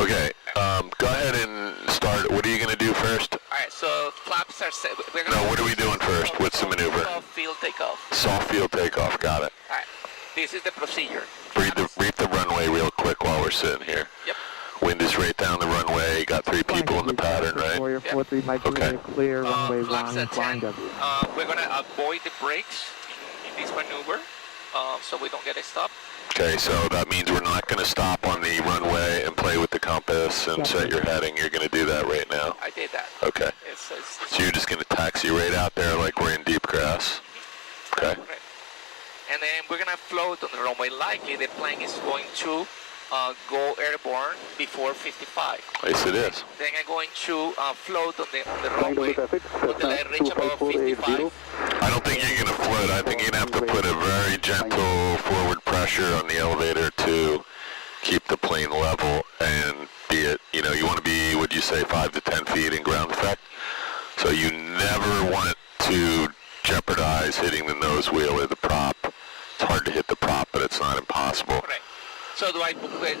Okay, go ahead and start. What are you going to do first? Alright, so flaps are set. No, what are we doing first? What's the maneuver? Soft field takeoff. Soft field takeoff, got it. Alright, this is the procedure. Read the runway real quick while we're sitting here. Yep. Wind is right down the runway. Got 3 people in the pattern, right? Okay. Clear runway flaps 1, at 10. flying W. We're going to avoid the brakes in this maneuver, so we don't get a stop. Okay, so that means we're not going to stop on the runway and play with the compass and set your heading. You're going to do that right now. I did that. Okay. So you're just going to taxi right out there like we're in deep grass. Okay. Right. And then we're going to float on the runway. Likely the plane is going to go airborne before 55. Yes, it is. Then I'm going to float on the runway until I reach about 55. I don't think you're going to float. I think you're going to have to put a very gentle forward pressure on the elevator to keep the plane level and be it, you know, you want to be, would you say, 5 to 10 feet in ground effect? So you never want to jeopardize hitting the nose wheel or the prop. It's hard to hit the prop, but it's not impossible. Correct. So do I do a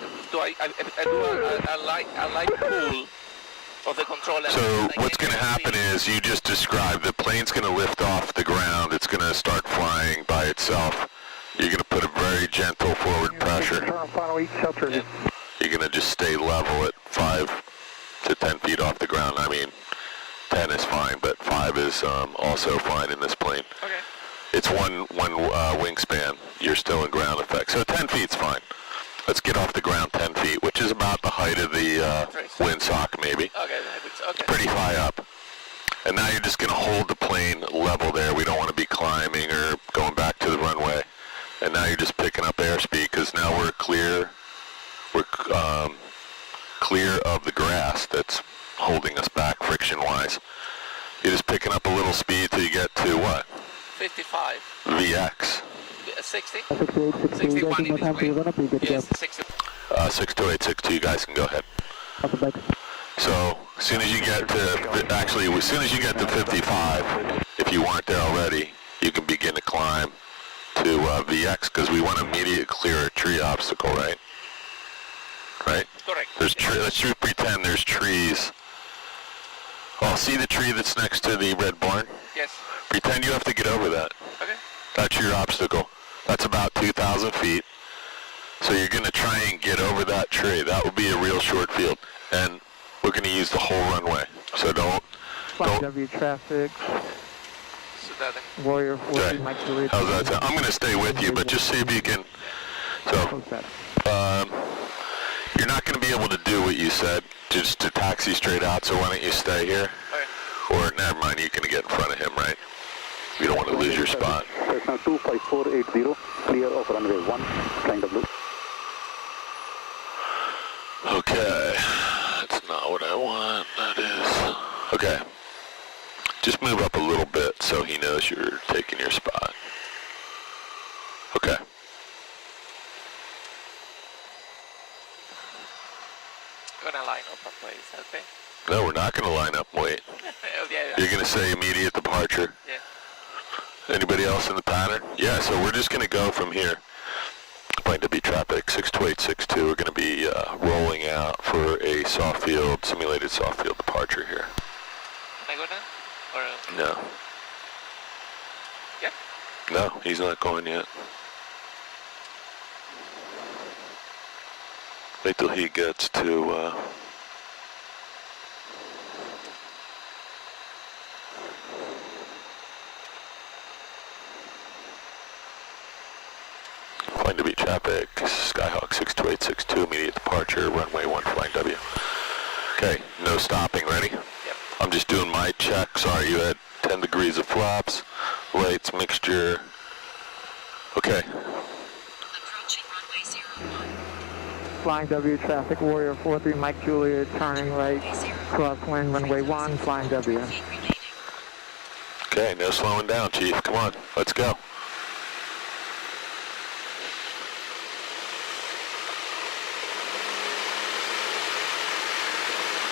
light pull of the controller? So what's going to happen is you just described the plane's going to lift off the ground. It's going to start flying by itself. You're going to put a very gentle forward pressure. You're going to just stay level at 5 to 10 feet off the ground. I mean, 10 is fine, but 5 is also fine in this plane. Okay. It's one wingspan. You're still in ground effect. So 10 feet's fine. Let's get off the ground 10 feet, which is about the height of the windsock, maybe. Okay. Pretty high up. And now you're just going to hold the plane level there. We don't want to be climbing or going back to the runway. And now you're just picking up airspeed because now we're clear. We're clear of the grass that's holding us back friction-wise. You're just picking up a little speed till you get to what? 55. VX. 60? 61 in this way. Yes, 60. 62862, you guys can go ahead. So, as soon as you get to, actually, as soon as you get to 55, if you weren't there already, you can begin to climb to VX, because we want to immediately clear a tree obstacle, right? Right? Correct. Let's just pretend there's trees. Oh, see the tree that's next to the red barn? Yes. Pretend you have to get over that. Okay. That's your obstacle. That's about 2,000 feet. So you're going to try and get over that tree. That will be a real short field. And we're going to use the whole runway. So don't. W traffic. Warrior 40, Mike Juliet. How's that sound? I'm going to stay with you, but just see if you can. So, you're not going to be able to do what you said, just to taxi straight out. So why don't you stay here? Okay. Or never mind, you can get in front of him, right? You don't want to lose your spot. Cessna 25480, clear of runway 1, flying W. Okay, that's not what I want, that is. Okay, just move up a little bit so he knows you're taking your spot. Okay. Gonna line up and place, okay? No, we're not going to line up and wait. Yeah. You're going to say immediate departure? Yeah. Anybody else in the pattern? Yeah, so we're just going to go from here. Plane to be traffic 62862. We're going to be rolling out for a soft field, simulated soft field departure here. Can I go now? Or, No. Yeah? No, he's not going yet. Wait till he gets to, Flying to be traffic, Skyhawk 62862, immediate departure, runway 1, flying W. Okay, no stopping, ready? Yep. I'm just doing my check. Sorry, you had 10 degrees of flaps, lights, mixture. Okay. Approaching runway 01. Flying W traffic, Warrior 43, Mike Juliet, turning right, crosswind, runway 1, flying W. Okay, no slowing down, Chief. Come on, let's go.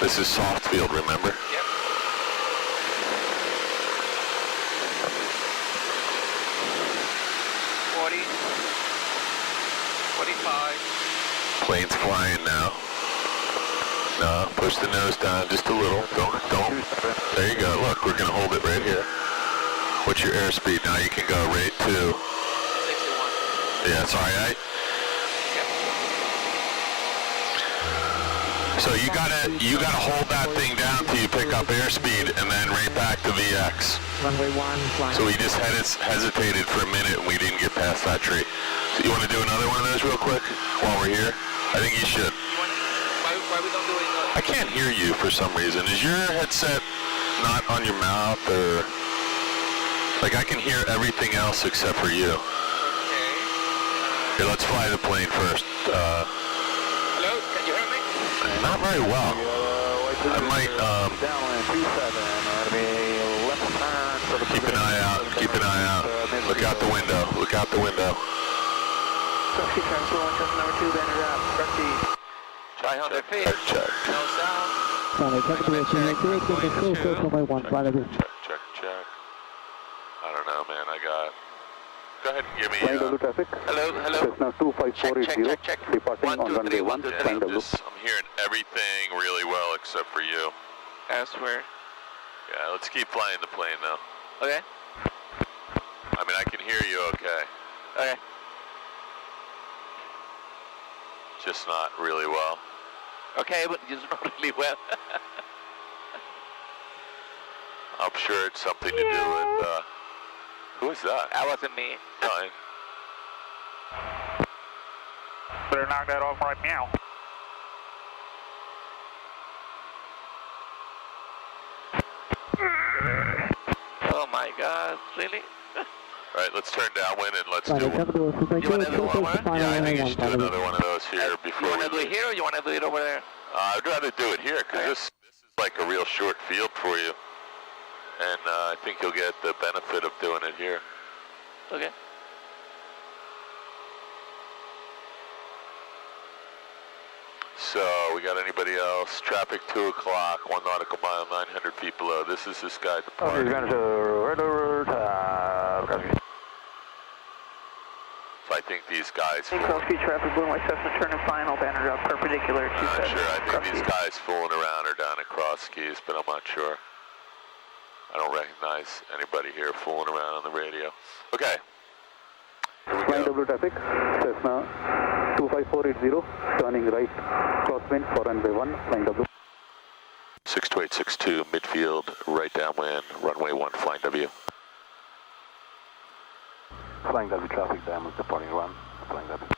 This is soft field, remember? Yep. 40, 45, Plane's flying now. No, push the nose down just a little. Don't. There you go. Look, we're going to hold it right here. What's your airspeed? Now you can go rate 2. 61. Yeah, sorry. So you gotta hold that thing down till you pick up airspeed and then rate back to VX. Runway 1, flying. So we just hesitated for a minute and we didn't get past that tree. So you want to do another one of those real quick while we're here? I think you should. Why we don't do it? I can't hear you for some reason. Is your headset not on your mouth or... Like I can hear everything else except for you. Okay. Here, let's fly the plane first. Hello, can you hear me? Not very well. I might, Downwind 27, left turn. keep an eye out, keep an eye out. Look out the window, look out the window. Cross Keys Traffic 1, number 2, banner up. Cross Keys. 500 feet. Check. No sound. Runway Traffic 2, runway 1, flight of Check. I don't know, man, Go ahead and give me, Flying W traffic. Hello. Cessna 25480. Check. Departing 1, on 2, 3, runway 1, 1. 2, 3. Flying W. I'm hearing everything really well except for you. I swear. Yeah, let's keep flying the plane though. Okay. I mean, I can hear you okay. Okay. Just not really well. Okay, but just not really well. I'm sure it's something to do with, who is that? That wasn't me. Fine. Better knock that off right now. Oh my God, really? All right, let's turn downwind and let's do one. You want to do one more? Yeah, I think you should do another one of those here You before want we to do it here or you want to do it over there? I'd rather do it here because this is like a real short field for you. And I think you'll get the benefit of doing it here. Okay. So, we got anybody else? Traffic 2 o'clock, 1 nautical mile, 900 feet below. This is this guy departing. So I think these guys... Cross Keys Traffic, Blue White Cessna, turning final, banner up, perpendicular, 27. Sure, I think these guys fooling around are down at Cross Keys, but I'm not sure. I don't recognize anybody here fooling around on the radio. Okay. Here we Flying go. W traffic. Cessna 25480. Turning right. Crosswind for runway 1. Flying W. 62862, midfield, right downwind, runway 1, flying W. Flying W traffic, diamond departing 1. Flying W.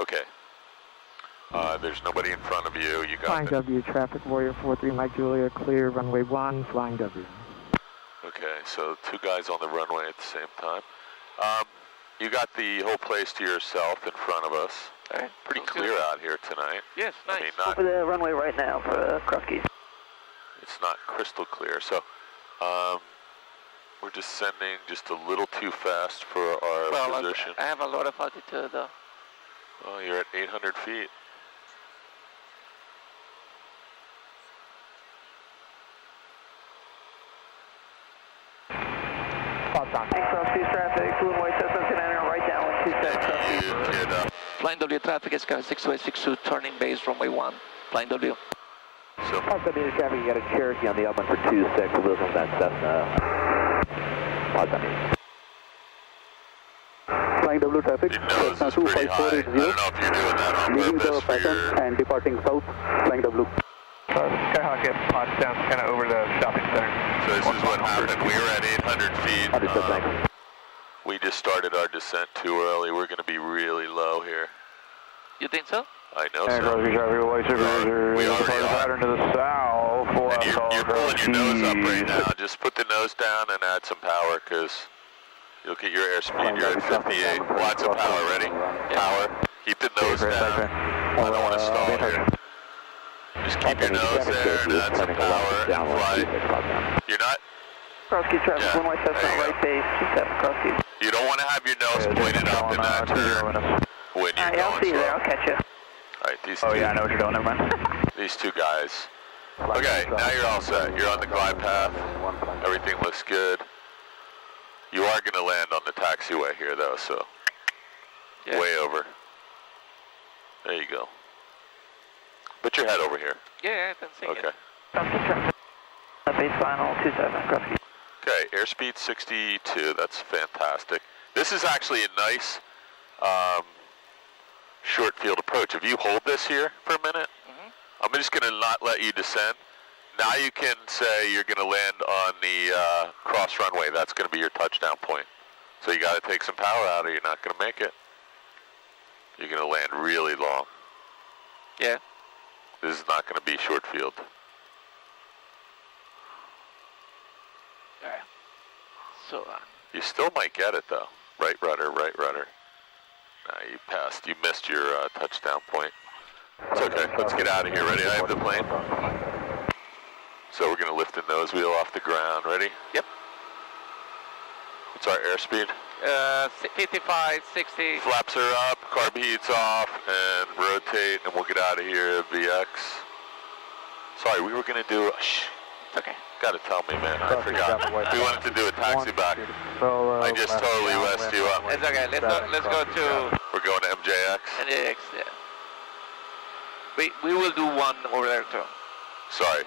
Okay. There's nobody in front of you. You got Flying it. W, traffic Warrior 43, Mike Julia, clear, runway 1, flying W. Okay, so 2 guys on the runway at the same time. You got the whole place to yourself in front of us. All right. Pretty Sounds clear good. out here tonight. Yes, nice. I mean, not, Over the runway right now for Cross Keys. it's not crystal clear. So, we're just sending just a little too fast for our position. I have a lot of altitude though. Oh, you're at 800 feet. Cross Keys Traffic, Blue White Cessna, enter right down, 27, Cross Keys. You cleared up. Flying W traffic is 62862, turning base runway 1. Flying W. So, Cross W traffic, you got a Cherokee on the upwind for 26. We'll listen to that Cessna. Flying W traffic. the nose Cessna is pretty high. I 25480. don't know if you're doing that on Leaving the purpose for pattern your... and departing south. Flying W. Skyhawk gets pods down kind of over the shopping center. So this is what happened. We were at 800 feet. Understood, thanks. We just started our descent too early. We're going to be really low here. You think so? I know And so. Cross traffic, white supervisor, We already departing are. pattern to the south. And you're pulling your nose up right now. Just put the nose down and add some power because you'll get your airspeed. You're at 58. Lots of power. Ready? Power. Keep the nose down. I don't want to stall here. Just keep your nose there and add some power and fly. You're not... Cross Keys Traffic, Yeah, Blue White there Cessna, you go. right base, 27, Cross Keys. You don't want to have your nose pointed up in that turn when you're I'll going see you there, slow. I'll catch you. All right, these Oh two, yeah, I know what you're doing, never mind. these 2 guys. Okay, now you're all set. You're on the glide path. Everything looks good. You are going to land on the taxiway here, though, so Yeah. way over. you go. Put your head over here. Yeah, I can see Okay. it. Base final 27, Grusky. Okay, airspeed 62, that's fantastic. This is actually a nice short field approach. If you hold this here for a minute, I'm just going to not let you descend. Now you can say you're going to land on the cross runway. That's going to be your touchdown point. So you got to take some power out or you're not going to make it. You're going to land really long. Yeah. This is not going to be short field. Alright. So, You still might get it though. Right rudder, right rudder. Nah, you passed. You missed your touchdown point. It's okay. Let's get out of here. Ready? I have the plane. So we're going to lift the nose wheel off the ground. Ready? Yep. What's our airspeed? 55, 60. Flaps are up, carb heat's off, and rotate, and we'll get out of here, VX. Sorry, we were going to do... Shh. It's okay. Gotta tell me, man. I forgot. We wanted to do a taxi back. I just totally messed you up. It's okay. Let's go to We're going to MJX? NJX, yeah. We will do one over there too. Sorry.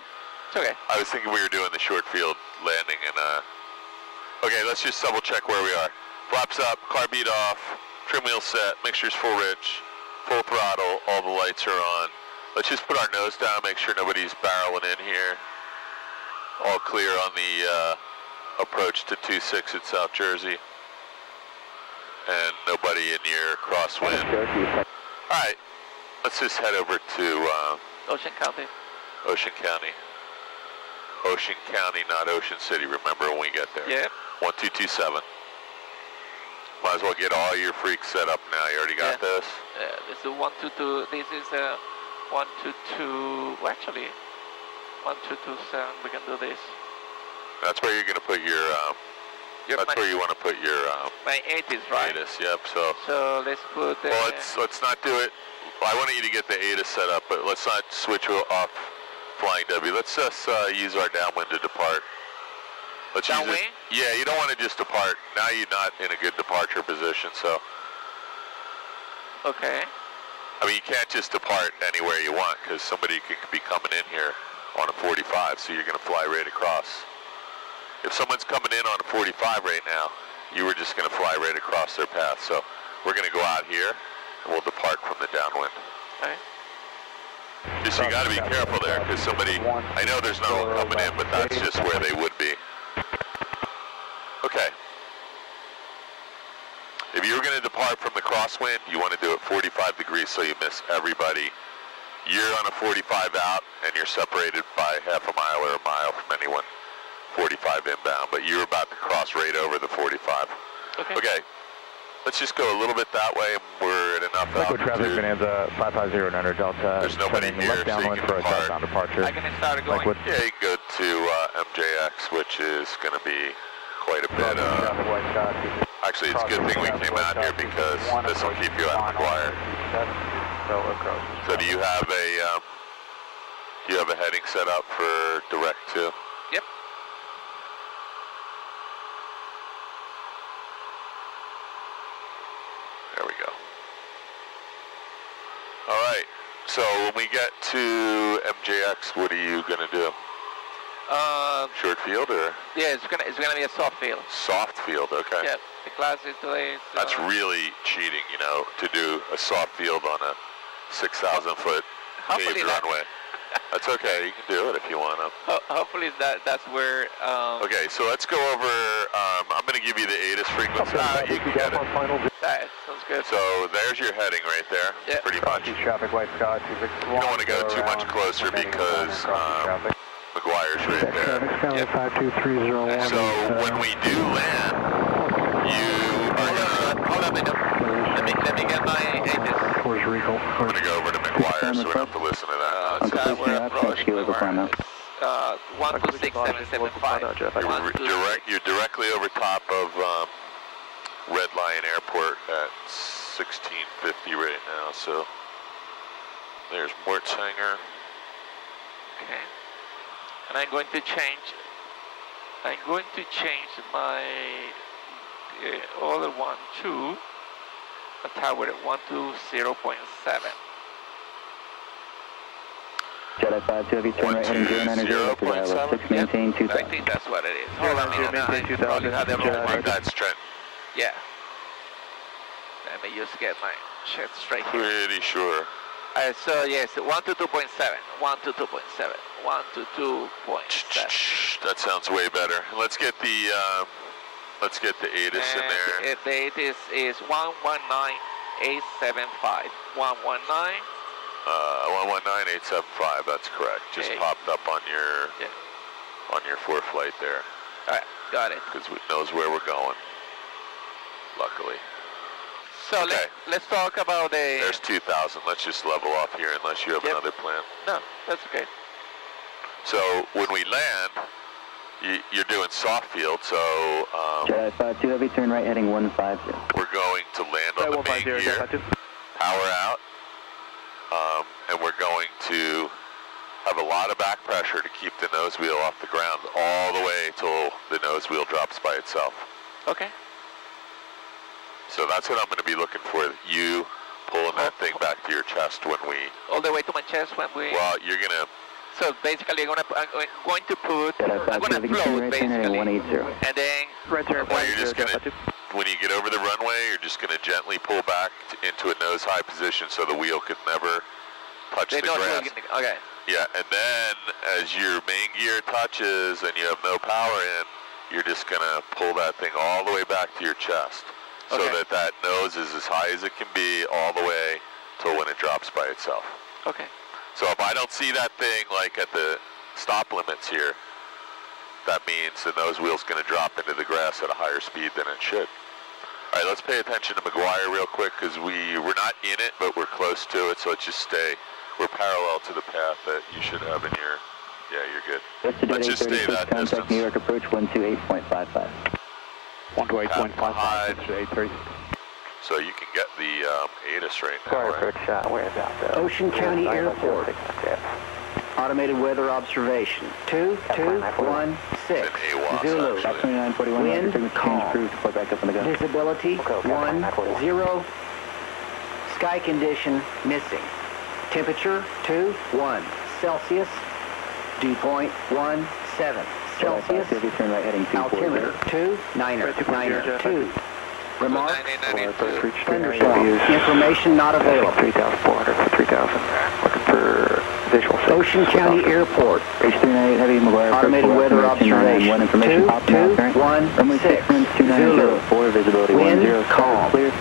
It's okay. I was thinking we were doing the short field landing and okay, let's just double check where we are. Flaps up, carb beat off, trim wheel set, mixture's full rich, full throttle, all the lights are on. Let's just put our nose down, make sure nobody's barreling in here. All clear on the approach to 26 at South Jersey. And nobody in your crosswind. Alright, let's just head over to Ocean County. Ocean County. Ocean County, not Ocean City, remember when we get there. Yeah. 1227. Might as well get all your freaks set up now. You already got this? Yeah, this is 122. This is 122. Well, actually, 1227. We can do this. That's where you're going to put your. That's where you want to put your. My 80s, right? ATIS, yep. So let's put. Well, let's not do it. Well, I wanted you to get the ATIS set up, but let's not switch off Flying W. Let's just use our downwind to depart. Let's downwind? use it. Yeah, you don't want to just depart. Now you're not in a good departure position, so. Okay. I mean, you can't just depart anywhere you want because somebody could be coming in here on a 45, so you're going to fly right across. If someone's coming in on a 45 right now, you were just going to fly right across their path. So we're going to go out here, and we'll depart from the downwind. Okay. Just you got to be careful there, because somebody, I know there's no one coming in, but that's just where they would be. Okay. If you were going to depart from the crosswind, you want to do it 45 degrees so you miss everybody. You're on a 45 out, and you're separated by half a mile or a mile from anyone 45 inbound, but you're about to cross right over the 45. Okay. Let's just go a little bit that way, and we're at enough altitude. Traffic, Bonanza 550 Niner Delta. There's nobody here, so you can depart. Departure. I can start going. Yeah, you can go to MJX, which is going to be quite a bit. Actually, it's a good thing we came out here because this will keep you out of McGuire. So do you have a heading set up for direct to? Yep. There we go. All right. So when we get to MJX, what are you gonna do? Short field or? Yeah, it's gonna be a soft field. Soft field, okay. Yeah, the class is today. That's really cheating, you know, to do a soft field on a 6,000 foot paved runway. That's okay, you can do it if you want to. Hopefully that's where... Okay, so let's go over, I'm going to give you the ATIS frequency. You can get it. That sounds good. So there's your heading right there, pretty much. Traffic light Scott. You don't want to go too much closer because McGuire's right there. So when we do land, you are going to... Hold on a minute. Let me get my ATIS. I'm going to go over to McGuire so we don't have to listen to that. We're approaching 126775. You're directly over top of Red Lion Airport at 1650 right now, so there's Mort's Hangar. Okay. And I'm going to change my other one to a tower at 120.7. Jedi 5, 2 Heavy, turn right heading 090, 6, maintain 2000. I think that's what it is. Hold on a minute. Maintain I 2000. probably had the wrong one. That's Trent. Yeah. Let me just get my shit straight here. Pretty sure. So yes, 1 to 2.7. 1 to 2.7. 1 to 2.7. That sounds way better. Let's get the ATIS in there. The ATIS is 119875. 119. 119875. That's correct. Just Okay. popped up on your fore flight there. All right, got it. Because it knows where we're going. Luckily. So Okay. let's talk about the. There's 2000. Let's just level off here unless you have another plan. No, that's okay. So when we land, you're doing soft field. So Jedi 5, 2 Heavy, turn right heading 150. we're going to land on the main gear, power out, and we're going to have a lot of back pressure to keep the nose wheel off the ground all the way till the nose wheel drops by itself. Okay. So that's what I'm going to be looking for, you pulling that thing back to your chest when we... All the way to my chest when we... Well, you're going to... So basically I'm going to put... I'm going to float basically. 180. And then... Right turn, Well, you're just going to... When you get over the runway, you're just going to gently pull back into a nose-high position so the wheel could never touch the grass. Okay. Yeah, and then as your main gear touches and you have no power in, you're just going to pull that thing all the way back to your chest. So Okay. that nose is as high as it can be all the way till when it drops by itself. Okay. So if I don't see that thing like at the stop limits here, that means the nose wheel's going to drop into the grass at a higher speed than it should. All right, let's pay attention to McGuire real quick because we're not in it, but we're close to it, so let's just stay. We're parallel to the path that you should have in your... Yeah, you're good. Let's just stay that Contact distance. New York approach 128.55. 128.55. So you can get the ATIS right now, right? Where's that? Ocean County Airport. Automated weather observation. 2216. It's in AWAS, Zulu. actually. 2941, Wind change calm. crew to port back up on the gun. Visibility 10. Sky condition missing. Temperature 21 Celsius. Dew point 17 Celsius. Heavy, turn right heading 240. Altimeter 2992. Remark. 9992. Thunderstorm. Information not available. 3,400 for 3,000. Looking for visual 6. Ocean County Airport. H38 Heavy, McGuire. Automated weather observation. Information popped now, current. 2216. 2904, visibility Wind 10, calm. clear.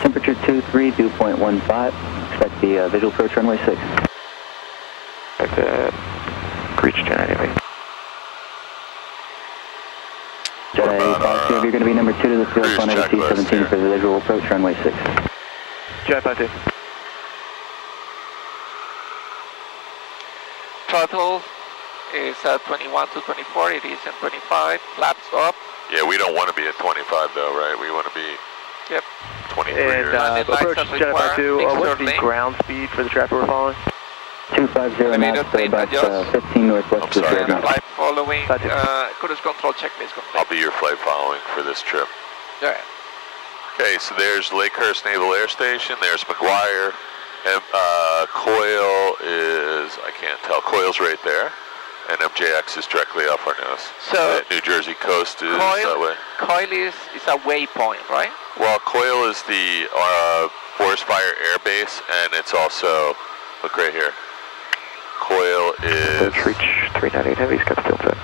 Temperature 23, dew point 15. Expect the visual approach runway 6. Like that. Reach 1090. Jedi 5, you're going to be number 2 to the field, cruise on checklist 17 here. for the visual approach runway 6. Jedi 5, 2. Throttle is 21 to 24. It is at 25. Flaps up. Yeah, we don't want to be at 25 though, right? We want to be Yep. 23 And or... Landing lights approach are Jedi 5, 2. required. What's the Mixed ground speed for the traffic we're following? 250 knots, so about 15 northwest of the sorry. field now. Flight following. Gotcha. Cruise control checklist I'll complete. be your flight following for this trip. Alright. Okay, so there's Lakehurst Naval Air Station, there's McGuire, and Coil is, I can't tell, Coil's right there, and MJX is directly off our nose. So, New Jersey coast is that way. Coil is a waypoint, right? Well, Coil is the Forest Fire Air Base, and it's also, look right here, Coil is... Let's reach 398 heavy, got still set.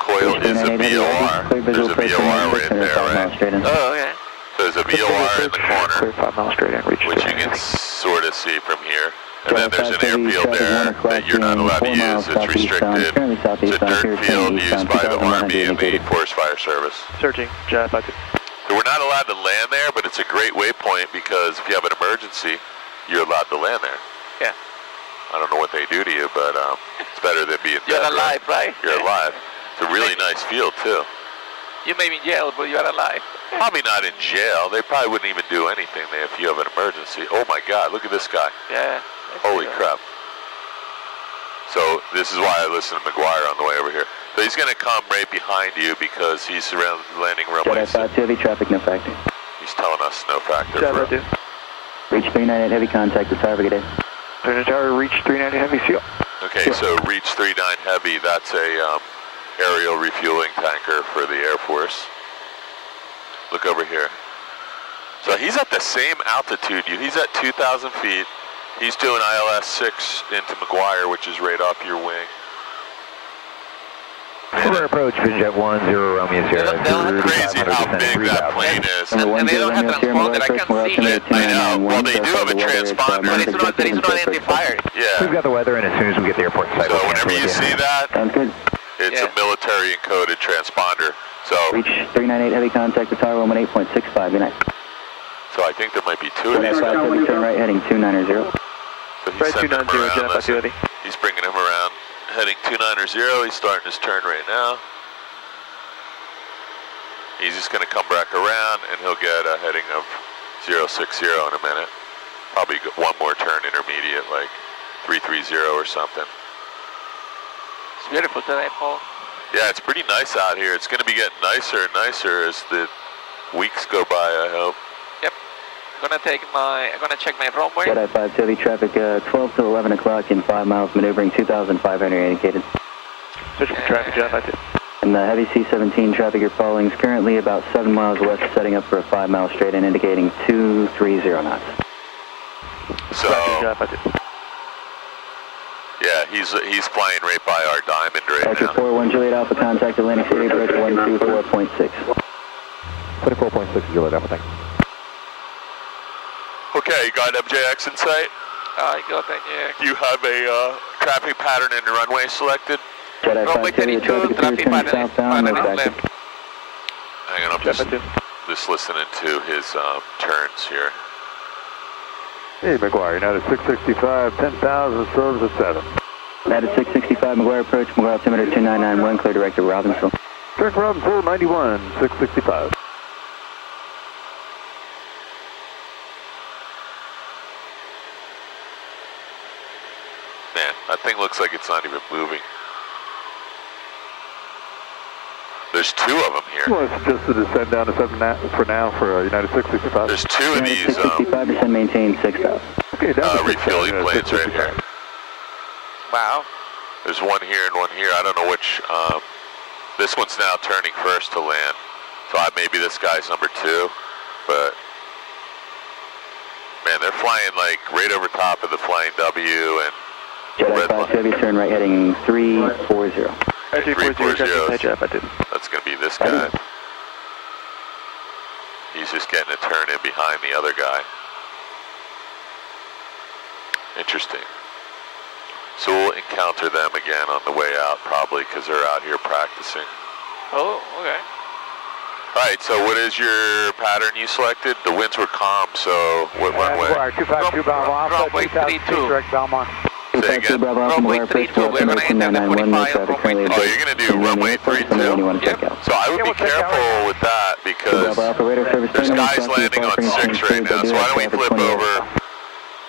Coil is a VOR. There's a VOR right there, right? Oh, okay. So there's a VOR in the corner, Clear 5 miles straight in, reach which you 390 can heavy. sort of see from here. And then there's an airfield there that you're not allowed to use. It's restricted. It's a dirt field used by the Army and the Forest Fire Service. Searching. Jedi 5, 2. So we're not allowed to land there, but it's a great waypoint because if you have an emergency, you're allowed to land there. Yeah. I don't know what they do to you, but it's better than being You're dead, alive, right? You're alive. It's a really nice field, too. You may be in jail, but you're alive. Probably not in jail. They probably wouldn't even do anything there if you have an emergency. Oh, my God, look at this guy. Yeah. Holy crap. So this is why I listen to McGuire on the way over here. So he's going to come right behind you because he's around landing runway. Jedi 5, 2 heavy, traffic no factor. He's telling us no factor. Jedi 5, 2. Reach 398 heavy, contact the tower, good day. Turn tower, reach 390 heavy, seal. Okay, so reach 39 Heavy, that's a aerial refueling tanker for the Air Force. Look over here. So he's at the same altitude. He's at 2,000 feet. He's doing ILS 6 into McGuire, which is right off your wing. Quarter approach, Vision 10 Romeo Sierra. Crazy how big that plane is. And they don't have transponder, I can't see it. I know. Well, they do have a transponder. But there is no identifier. Yeah. We've got the weather in as soon as we get the airport site. So whenever you see that, it's a military encoded transponder. So Reach 398 heavy contact with tower 18.65, good night. So I think there might be two of these. Turn right heading 290. So he's sending him around. Listen, he's bringing him around. Heading 290, he's starting his turn right now. He's just going to come back around and he'll get a heading of 060 in a minute. Probably one more turn intermediate, like 330 or something. It's beautiful today, Paul. Yeah, it's pretty nice out here. It's going to be getting nicer and nicer as the weeks go by, I hope. Yep. I'm gonna check my runway. Jedi 5 heavy traffic 12 to 11 o'clock in 5 miles, maneuvering 2,500 indicated. Switch for traffic, Jedi 5. And the heavy C-17 traffic you're following is currently about 7 miles west, setting up for a 5-mile straight and indicating 230 knots. So, yeah, he's flying right by our diamond right now. 41 Juliet Alpha, contact Atlantic City, bridge 124.6. 24.6 Juliet Alpha, thanks. Okay, you got MJX in sight? I got that, yeah. You have a traffic pattern and runway selected? Jedi Runway 5 heavy 32, traffic traffic appears southbound, no pattern is traffic. left. Hang on, I'm just listening to his turns here. Hey, McGuire, now to 665, 10,000, serves at 7. That is 665, McGuire approach, McGuire altimeter 2991, clear direct to Robbinsville. Direct Robbinsville, 91, 665. Man, that thing looks like it's not even moving. There's two of them here. Well, it's just to descend down to 7 for now for United 665. There's two of these 665% maintain 6,000. Okay, down to refueling planes right here. Wow. There's one here and one here. I don't know which. This one's now turning first to land. So maybe this guy's number 2. But, man, they're flying like right over top of the Flying W and Jedi 5 heavy, turn right heading 340. 340. That's going to be this guy. He's just getting a turn in behind the other guy. Interesting. So we'll encounter them again on the way out, probably, because they're out here practicing. Oh, okay. All right, so what is your pattern you selected? The winds were calm, so what runway? 252 Bravo Alpha, Runway 32. direct Belmont. Say again? Runway 32, we're going to enter the 45 runway 32. Oh, you're going to do runway 32? Yep. So I would be careful with that because there's guys landing on 6 right now. So why don't we flip over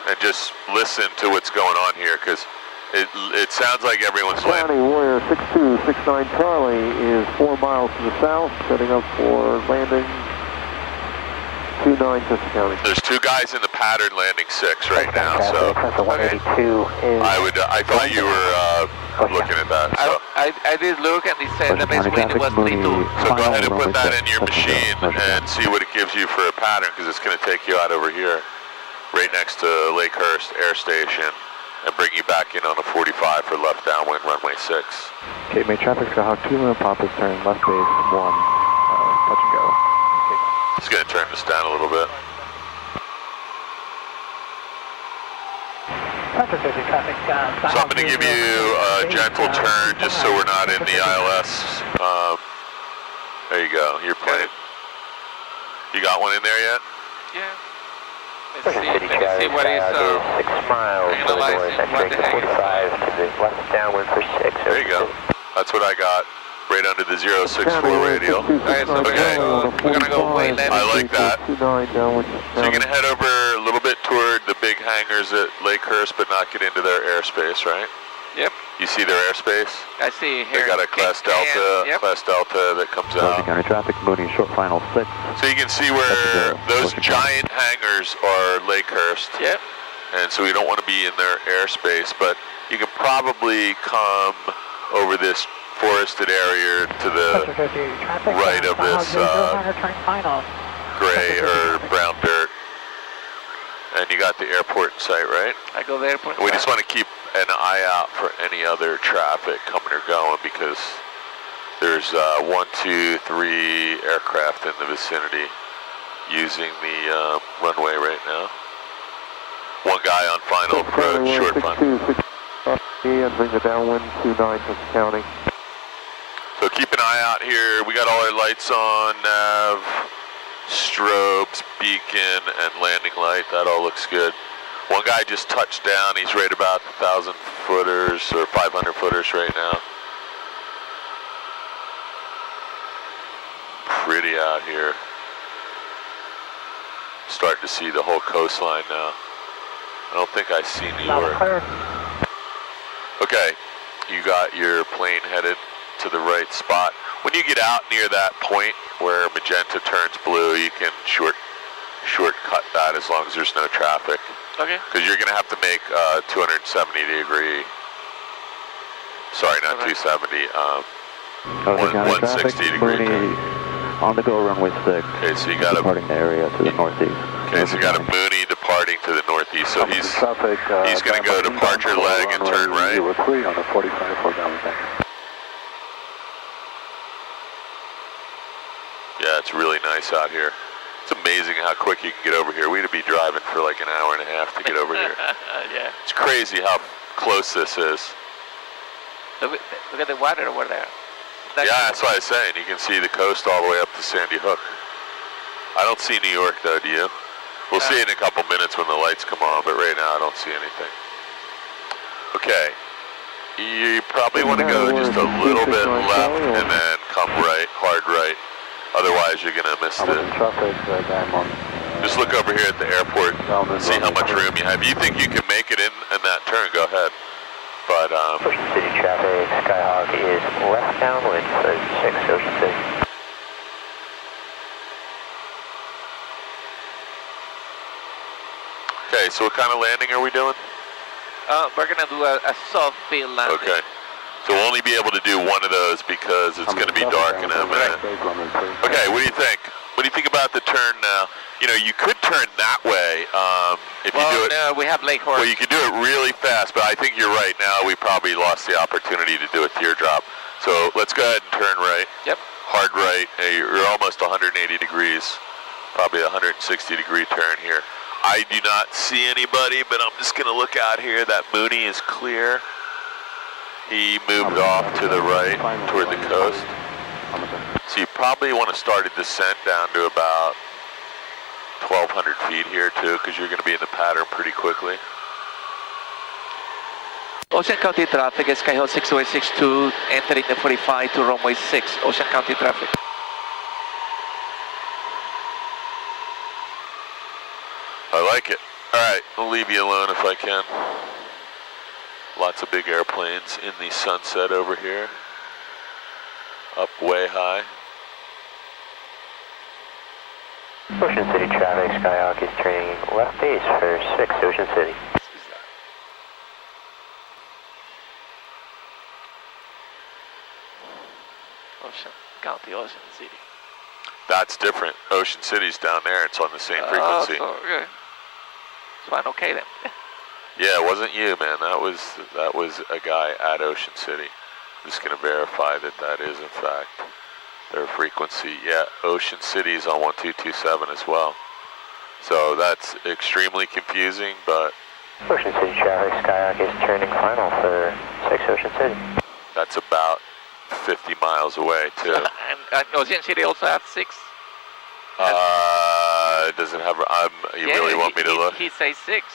and just listen to what's going on here, because it sounds like everyone's County landing. Warrior 6269 Charlie is 4 miles to the south, setting up for landing 29 County. There's two guys in the pattern landing 6 right now, so Okay. I thought you were looking at that. So. I did look and it said the best wind was 32. So go ahead and put that in your machine and see what it gives you for a pattern, because it's going to take you out over here, right next to Lakehurst Air Station, and bring you back in on a 45 for left downwind runway 6. Okay, May traffic Skyhawk 2, Lima Papa's turn left base 1, touch and go. Just going to turn this down a little bit. So I'm going to give you a gentle turn just so we're not in the ILS. There you go, your plane. You got one in there yet? Yeah. Let's see what is 6 miles analyzing what the heck 45 to the left downwind for 6. There you go. That's what I got. Right under the 064 radial. Okay, so we're gonna go way left. I like that. So you're going to head over a little bit toward the big hangars at Lakehurst, but not get into their airspace, right? Yep. You see their airspace? I see here. They got a Class Delta, Yep. Class Delta that comes out. County traffic, moving short final 6. So you can see where those giant hangars are Lakehurst. Yep. And so we don't want to be in their airspace, but you can probably come over this forested area to the right of this gray or brown dirt. And you got the airport in sight, right? I go to the airport. We just want to keep an eye out for any other traffic coming or going because there's 1, 2, 3 aircraft in the vicinity using the runway right now. One guy on final approach, short final. And bring it downwind 29 to County. So keep an eye out here. We got all our lights on, nav, strobes, beacon, and landing light. That all looks good. One guy just touched down. He's right about 1,000 footers or 500 footers right now. Pretty out here. Starting to see the whole coastline now. I don't think I see New York. Okay, you got your plane headed to the right spot. When you get out near that point where magenta turns blue, you can shortcut that as long as there's no traffic. Okay. Because you're going to have to make 270 degree, sorry, not 270, 160 degree turn. On the go, runway 6. Okay, so you got departing the area to the northeast. Okay, so you got a Mooney departing to the northeast. So he's going to go departure leg and turn right. 03 on the 45 for down. Yeah, it's really nice out here. It's amazing how quick you can get over here. We'd be driving for like an hour and a half to get over here. Yeah. It's crazy how close this is. Look at the water over there. Yeah, that's what I was saying. You can see the coast all the way up to Sandy Hook. I don't see New York though, do you? We'll see it in a couple minutes when the lights come on, but right now I don't see anything. Okay. You probably want to go just a little bit left and then come right, hard right. Otherwise you're going to miss the... Just look over here at the airport and see how much room you have. You think you can make it in that turn, go ahead. But, Ocean City traffic, Skyhawk is left downwind for 6 Ocean City. okay, so what kind of landing are we doing? We're going to do a soft field landing. Okay. So we'll only be able to do one of those because it's going to be dark in a minute. Okay, what do you think? What do you think about the turn now? You know, you could turn that way if you do it. No, we have Lake Horse. Well, you can do it really fast, but I think you're right. Now we probably lost the opportunity to do a teardrop. So let's go ahead and turn right. Yep. Hard right. You're almost 180 degrees. Probably a 160 degree turn here. I do not see anybody, but I'm just going to look out here. That Mooney is clear. He moved off to the right toward the coast. So you probably want to start a descent down to about 1,200 feet here too, because you're going to be in the pattern pretty quickly. Ocean County traffic, Skyhawk 60862, entering the 45 to runway 6, Ocean County traffic. I like it. All right, I'll leave you alone if I can. Lots of big airplanes in the sunset over here. Up way high. Ocean City traffic, Skyhawk is turning left base for 6 Ocean City. Ocean County, Ocean City. That's different. Ocean City's down there. It's on the same frequency. So, okay. It's fine, okay then. Yeah, it wasn't you, man. That was a guy at Ocean City. I'm just going to verify that that is, in fact, their frequency. Yeah, Ocean City's on 1227 as well. So that's extremely confusing, but... Ocean City traffic, Skyhawk is turning final for 6 Ocean City. That's about 50 miles away, too. And Ocean City also has 6? It doesn't have... you really want me to look? He says 6.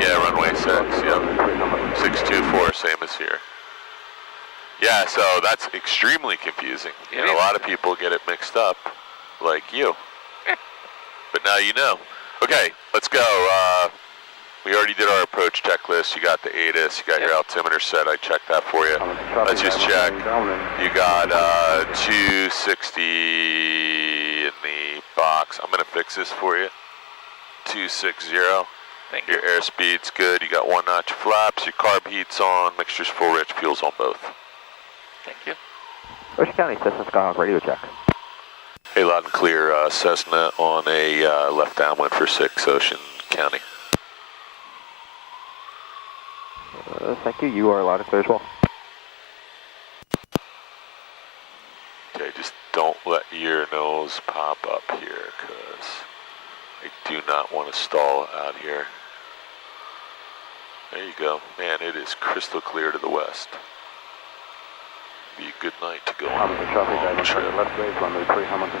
Yeah, runway 6, yep. 624, same as here. Yeah, so that's extremely confusing. And a lot of people get it mixed up, like you. But now you know. Okay, let's go. We already did our approach checklist. You got the ATIS, you got your altimeter set. I checked that for you. Let's just check. You got 260 in the box. I'm going to fix this for you. 260. Thank you. Your airspeed's good. You got 1 notch flaps. Your carb heat's on. Mixture's full, rich fuel's on both. Thank you. Ocean County, Cessna Skyhawk, radio check. Hey, loud and clear, Cessna on a left downwind for 6, Ocean County. Thank you. You are loud and clear as well. Okay, just don't let your nose pop up here, because I do not want to stall out here. There you go. Man, it is crystal clear to the west. Be a good night to go on a long trip. left base, runway 3 Hamilton.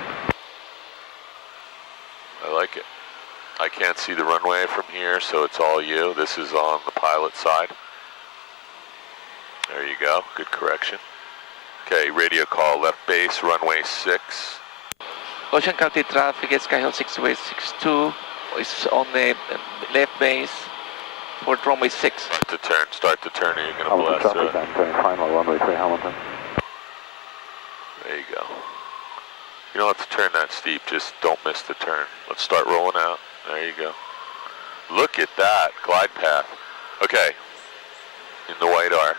I like it. I can't see the runway from here, so it's all you. This is on the pilot side. There you go. Good correction. Okay, radio call left base, runway 6. Ocean County traffic is Skyhawk 62862. It's on the left base for runway 6. Start to turn, or you're going to blast through it. Turning final, runway 3 Hamilton. There you go. You don't have to turn that steep, just don't miss the turn. Let's start rolling out. There you go. Look at that glide path. Okay, in the white arc.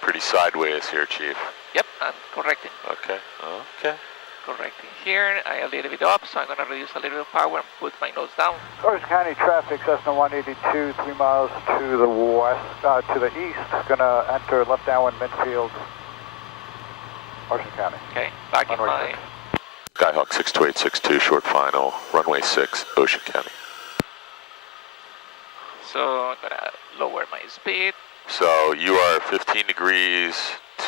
Pretty sideways here, Chief. Yep, I'm correcting. Okay, okay. Correcting here. I a little bit up, so I'm going to reduce a little bit of power and put my nose down. Ocean County traffic, Cessna 182, 3 miles to the west, to the east. Gonna enter left downwind midfield, Ocean County. Okay, back in my... Skyhawk 62862, short final, runway 6, Ocean County. So I'm going to lower my speed. So you are 15 degrees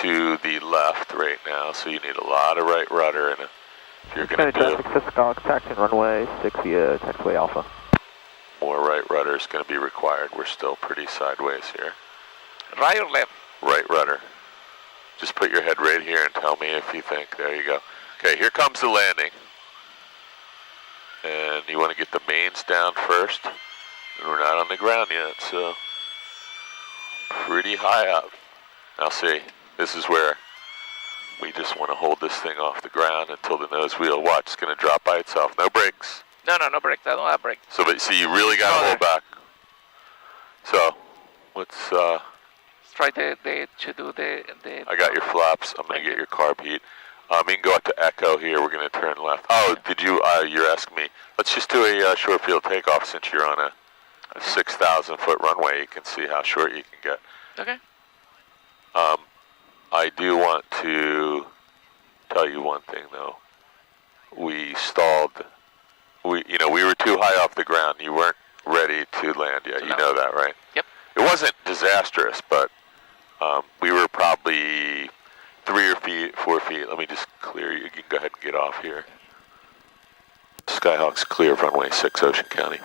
to the left right now, so you need a lot of right rudder, and if you're going to do traffic, Cessna Skyhawk, taxiing runway 6 via taxiway Alpha. more right rudder is going to be required. We're still pretty sideways here. Right or left? Right rudder. Just put your head right here and tell me if you think. There you go. Okay, here comes the landing. And you want to get the mains down first. And we're not on the ground yet, so pretty high up. Now see, this is where we just want to hold this thing off the ground until the nose wheel, watch, it's going to drop by itself. No brakes. No brakes. I don't have brakes. So, but see, you really got to hold back. So, let's try to do the... I got your flaps. I'm going to get your carb heat. You can go up to Echo here. We're going to turn left. Oh, did you, you're asking me. Let's just do a short field takeoff since you're on a 6,000 foot runway. You can see how short you can get. Okay. I do want to tell you one thing though. We stalled. We were too high off the ground. You weren't ready to land yet. You know that, right? Yep. It wasn't disastrous, but we were probably 3 or 4 feet. Let me just clear you. You can go ahead and get off here. Skyhawk's clear of runway 6, Ocean County.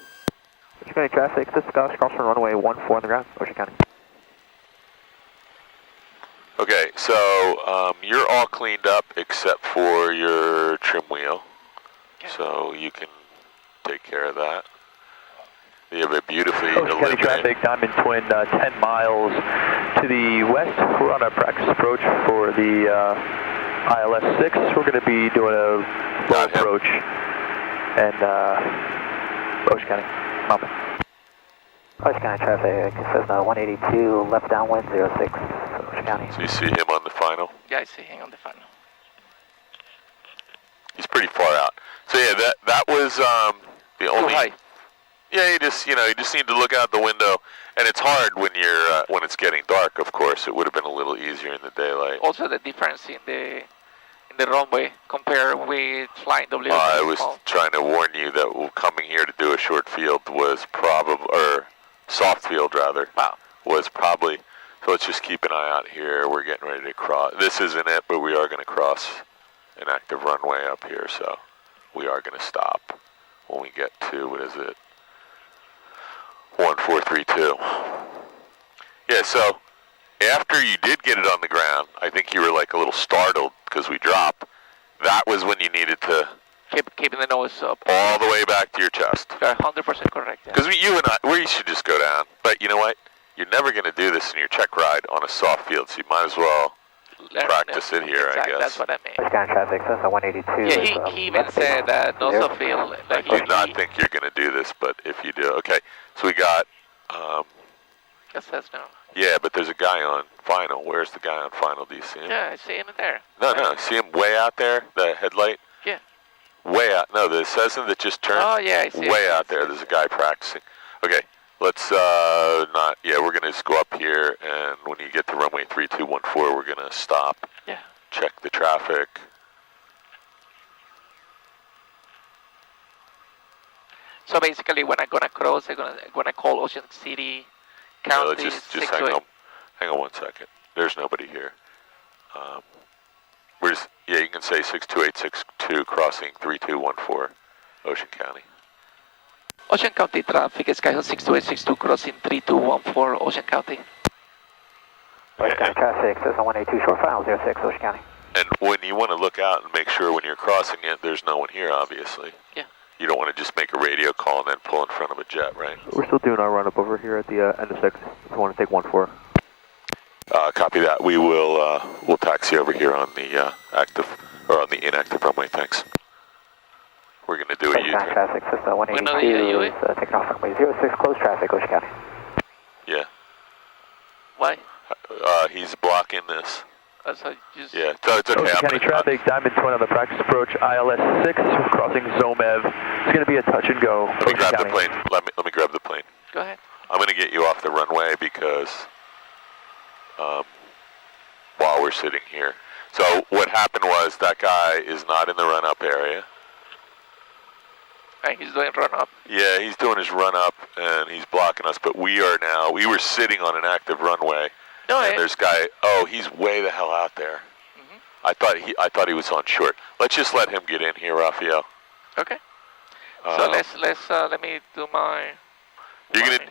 Ocean County traffic, this is Skyhawk crossing runway 14 on the ground, Ocean County. Okay, so you're all cleaned up except for your trim wheel. Okay. So you can take care of that. You have a beautifully Ocean County traffic, Diamond Twin, 10 miles to the west. We're on a practice approach for the ILS 6. We're going to be doing a low approach. And Ocean County, Mountain. Ocean County traffic, Cessna 182, left downwind 06, Ocean County. So you see him on the final? Yeah, I see him on the final. He's pretty far out. So yeah, that was the only. Too high. Yeah, you just need to look out the window, and it's hard when you're when it's getting dark. Of course, it would have been a little easier in the daylight. Also, the difference in the runway compared with flying W. I was trying to warn you that coming here to do a short field was probably, or soft field rather, was probably. So let's just keep an eye out here. We're getting ready to cross. This isn't it, but we are going to cross an active runway up here, so we are going to stop when we get to, what is it, 1432. Yeah, so after you did get it on the ground, I think you were like a little startled because we dropped. That was when you needed to keeping the nose up all the way back to your chest. 100% correct. Because you and I, we should just go down. But you know what? You're never going to do this in your check ride on a soft field, so you might as well practice it here, exactly, I guess. That's what I mean. Ocean County traffic, Cessna 182. Yeah, he even said that Nosophill, I like do not think you're going to do this, but if you do, okay. So we got, It says no. yeah, but there's a guy on final. Where's the guy on final? Do you see him? Yeah, I see him there. No, see him way out there, the headlight? Yeah. Way out, no, the Cessna that just turned. Oh, yeah, I see way it. out there, there's a guy practicing. Okay, let's we're going to just go up here, and when you get to runway 3214, we're going to stop. Yeah. Check the traffic. So basically, when I'm gonna cross, I'm gonna call Ocean City, County. Let's just hang on 1 second. There's nobody here. You can say 62862 crossing 3214, Ocean County. Ocean County traffic, Skyhill 62862 crossing 3214, Ocean County. Ocean County traffic, Cessna 182, short final 06, Ocean County. And when you want to look out and make sure when you're crossing it, there's no one here, obviously. Yeah. You don't want to just make a radio call and then pull in front of a jet, right? We're still doing our run-up over here at the end of 6. If you want to take 1-4. Copy that. We will we'll taxi over here on the on the inactive runway. Thanks. We're going to do a Ocean County U-turn. traffic, Cessna 182 is taking off runway 06, closed traffic, Ocean County. Yeah. Why? He's blocking this. So just Yeah, it's okay. Ocean County traffic, Diamond Twin on the practice approach, ILS 6, crossing Zomev. It's going to be a touch and go. Let me Ocean grab County. the plane. Let me grab the plane. Go ahead. I'm going to get you off the runway because while we're sitting here. So what happened was that guy is not in the run-up area. And he's doing run up. Yeah, he's doing his run-up and he's blocking us, but we were sitting on an active runway. No, And there's guy, he's way the hell out there. Mm-hmm. I thought he was on short. Let's just let him get in here, Raphael. Okay. So let me do my.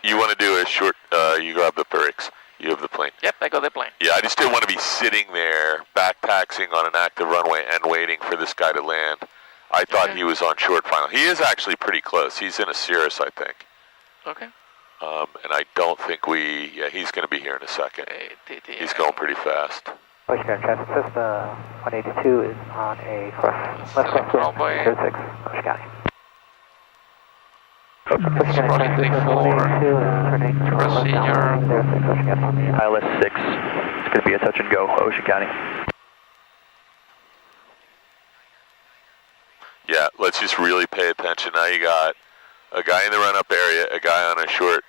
You want to do a short? You grab the brakes. You have the plane. Yep, I got the plane. Yeah, I just didn't want to be sitting there, back taxiing on an active runway and waiting for this guy to land. I thought he was on short final. He is actually pretty close. He's in a Cirrus, I think. Okay. And I don't think he's going to be here in a second. KTTN. He's going pretty fast. Ocean County traffic, Cessna 182 is on a left runway 06, Ocean County. Runway 34, procedure. ILS 6, it's going to be a touch and go, Ocean County. Yeah, let's just really pay attention. Now you got a guy in the run-up area, a guy on a short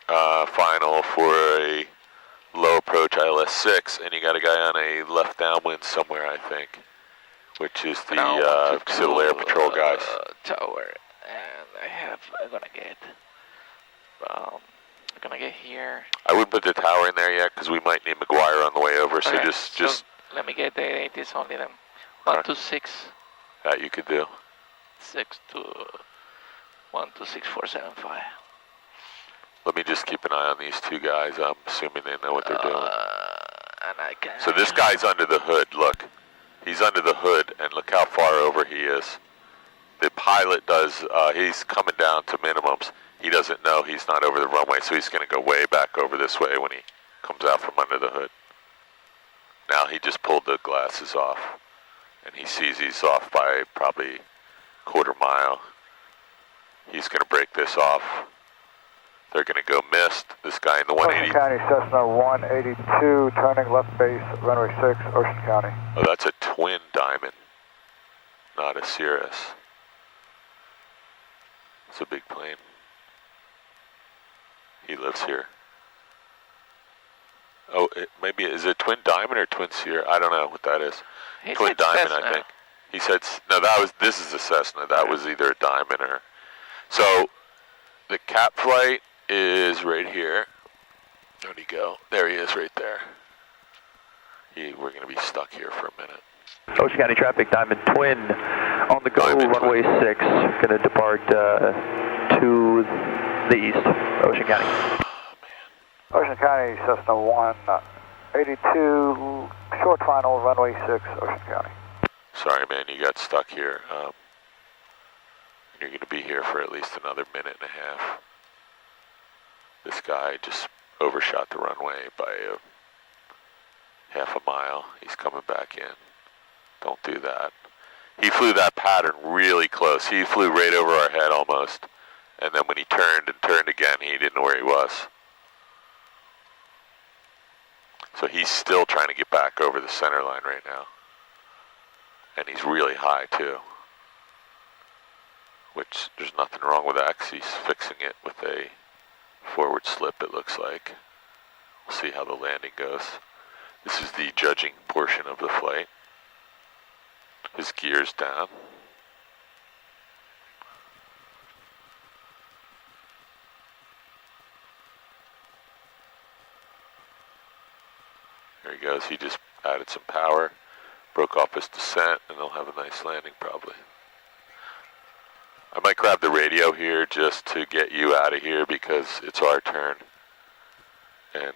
final for a low approach ILS 6, and you got a guy on a left downwind somewhere, I think, which is the Civil Air Patrol guys. Tower, and I'm gonna get here. I wouldn't put the tower in there yet because we might need McGuire on the way over. So Okay, just let me get the 80s only then. 126. That you could do. 126.475. Let me just keep an eye on these two guys. I'm assuming they know what they're doing. And I can. So this guy's under the hood. Look, he's under the hood, and look how far over he is. The pilot does. He's coming down to minimums. He doesn't know he's not over the runway, so he's going to go way back over this way when he comes out from under the hood. Now he just pulled the glasses off, and he sees he's off by probably quarter mile. He's going to break this off. They're going to go missed. This guy in the 180. Ocean County, Cessna 182, turning left base, runway 6, Ocean County. Oh, that's a twin Diamond, not a Cirrus. It's a big plane. He lives here. Oh, maybe is it twin Diamond or twin Sierra? I don't know what that is. He Twin said Diamond, Cessna. I think. He said no. This is a Cessna. That was either a Diamond or. So, the cap flight is right here. Where'd he go? There he is, right there. We're going to be stuck here for a minute. Ocean County traffic, Diamond Twin on the go, Diamond runway 6, going to depart to the east, Ocean County. Ocean County, Cessna 182, short final, runway 6, Ocean County. Sorry, man, you got stuck here. You're going to be here for at least another minute and a half. This guy just overshot the runway by a half a mile. He's coming back in. Don't do that. He flew that pattern really close. He flew right over our head almost. And then when he turned and turned again, he didn't know where he was. So he's still trying to get back over the center line right now. And he's really high too. Which there's nothing wrong with that because he's fixing it with a forward slip, it looks like. We'll see how the landing goes. This is the judging portion of the flight. His gear's down. There he goes. He just added some power, broke off his descent, and they'll have a nice landing probably. I might grab the radio here just to get you out of here because it's our turn. And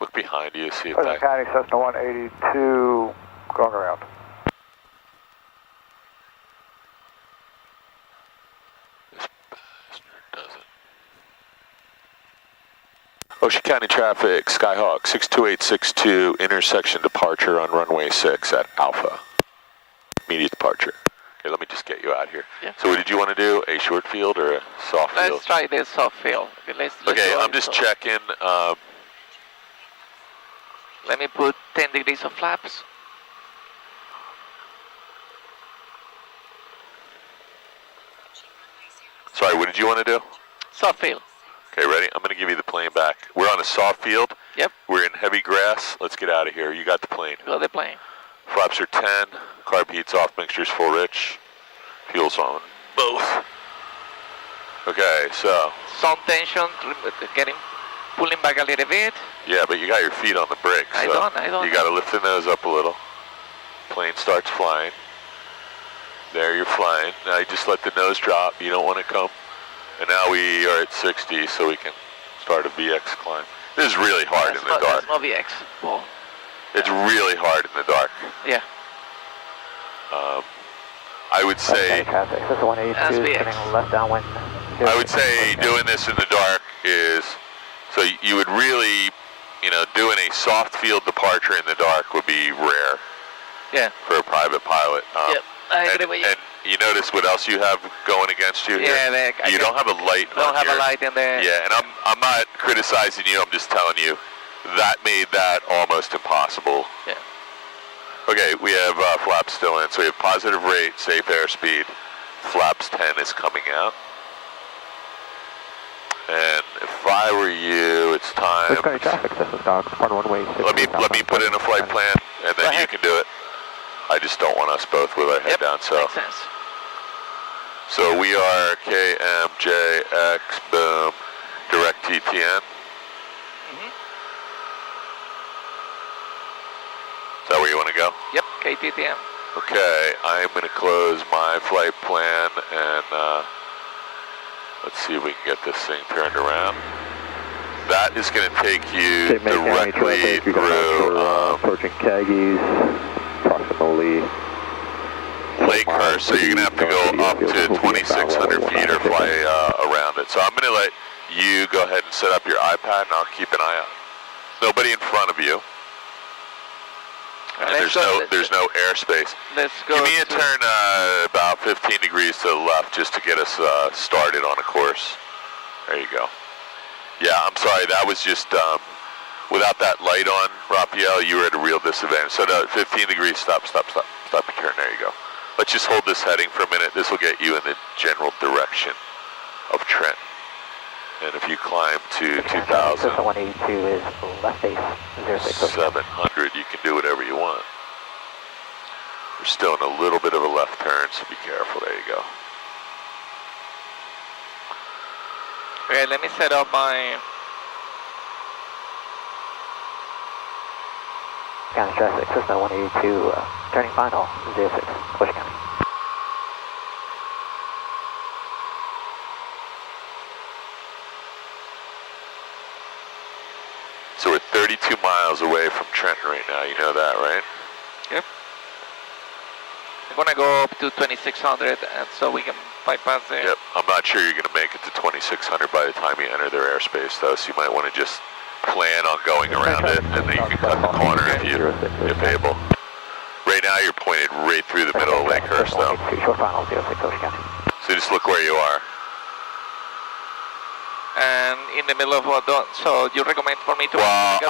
look behind you, see if Pleasant County, Cessna 182, going around. This bastard doesn't. Ocean County traffic, Skyhawk 62862, intersection departure on runway 6 at Alpha. Immediate departure. Okay, let me just get you out here. Yeah. So what did you want to do? A short field or a soft field? Let's try the soft field. Okay, Okay, I'm just checking. Let me put 10 degrees of flaps. Sorry, what did you want to do? Soft field. Okay, ready? I'm going to give you the plane back. We're on a soft field. Yep. We're in heavy grass. Let's get out of here. You got the plane. Got the plane. Flaps are 10. Carb heat's off. Mixture's full rich. Fuel's on. Both. Okay, so. Some tension, pulling back a little bit. Yeah, but you got your feet on the brakes. I so don't. You got to lift the nose up a little. Plane starts flying. There, you're flying. Now you just let the nose drop. You don't want to come. And now we are at 60, so we can start a VX climb. This is really hard in the dark. That's no VX. Whoa. It's really hard in the dark. Yeah. I would say. Traffic, Cessna 182 is getting left downwind. I would say doing this in the dark is, so you would really, doing a soft field departure in the dark would be rare. Yeah. For a private pilot. Yep, I agree with you. And you notice what else you have going against you here? Yeah, you don't have a light on Don't have here. a light in there. Yeah, and I'm not criticizing you, I'm just telling you, that made that almost impossible. Yeah. Okay, we have flaps still in, so we have positive rate, safe airspeed. Flaps 10 is coming out. And if I were you, it's time. Ocean County traffic, Cessna Skyhawk, on runway 6. Let me put in a flight plan, and then you can do it. I just don't want us both with our head down, so. Makes sense. So we are KMJX, boom, direct TTN. Is that where you want to go? Yep, KTTN. Okay, I'm going to close my flight plan and let's see if we can get this thing turned around. That is going to take you directly through approaching Kaggies, approximately Lakehurst, so you're going to have to go up to 2,600 feet or fly around it. So I'm going to let you go ahead and set up your iPad and I'll keep an eye out. Nobody in front of you. And there's no airspace. Let's go. Give me a turn about 15 degrees to the left just to get us started on a course. There you go. Yeah, I'm sorry, that was just, without that light on, Rafael, you were at a real disadvantage. So 15 degrees, stop your turn, there you go. Let's just hold this heading for a minute. This will get you in the general direction of Trent. And if you climb to 2,000, 182 is left base, 700, you can do whatever you want. We're still in a little bit of a left turn, so be careful. There you go. Okay, let me set up my... County traffic, Cessna 182, turning final, 06, Ocean County. So we're 32 miles away from Trenton right now, you know that, right? Yep. I'm gonna go up to 2,600 and so we can bypass there. Yep, I'm not sure you're gonna make it to 2,600 by the time you enter their airspace though, so you might wanna just plan on going around it, and then you can cut the corner if able. Right now you're pointed right through the middle of Lakehurst though. So just look where you are. And in the middle of what? So you recommend for me to? Well,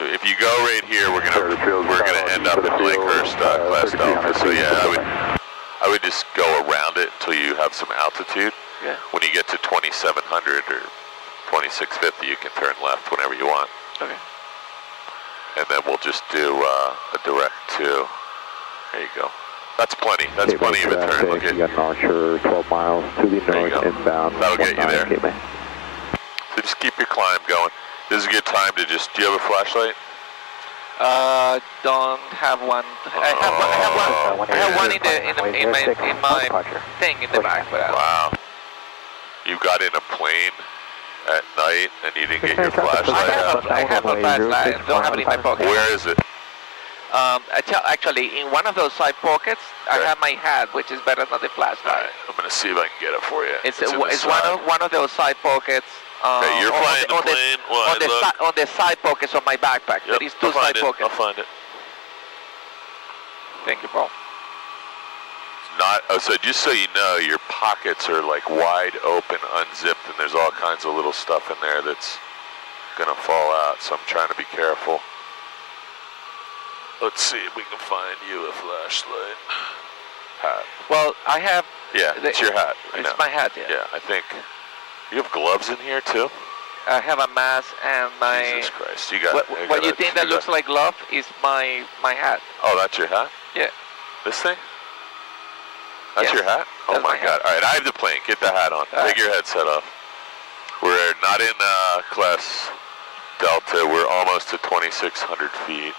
if you go right here, we're gonna end up in Lakehurst Class Delta. So yeah, I would just go around it until you have some altitude. Yeah. When you get to 2700 or 2650, you can turn left whenever you want. Okay. And then we'll just do a direct to. There you go. That's plenty. That's plenty of a turn. Look at you got an Archer 12 miles to the north inbound. That'll get you there. So just keep your climb going. This is a good time to just. Do you have a flashlight? Don't have one. I have one in my thing in the back. But wow. You got in a plane at night and you didn't get your flashlight out? I have a flashlight. I don't have it in my pocket. Where is it? Actually, in one of those side pockets, I have my hat, which is better than the flashlight. All right, I'm gonna see if I can get it for you. It's one of those side pockets. Okay, you're flying the plane. On the side pockets of my backpack. Yep, there is two side pockets. I'll find it. Thank you, Paul. Not, so just so you know, your pockets are like wide open, unzipped, and there's all kinds of little stuff in there that's gonna fall out, so I'm trying to be careful. Let's see if we can find you a flashlight. Hat. Well, I have... Yeah, it's your hat. It's my hat, yeah. Yeah, I think... You have gloves in here, too? I have a mask and my... Jesus Christ, you got... What you think that looks like glove is my hat. Oh, that's your hat? Yeah. This thing? That's your hat? Oh That's my God. All right, I have the plane. Get the hat on. Take your headset off. We're not in Class Delta. We're almost to 2,600 feet.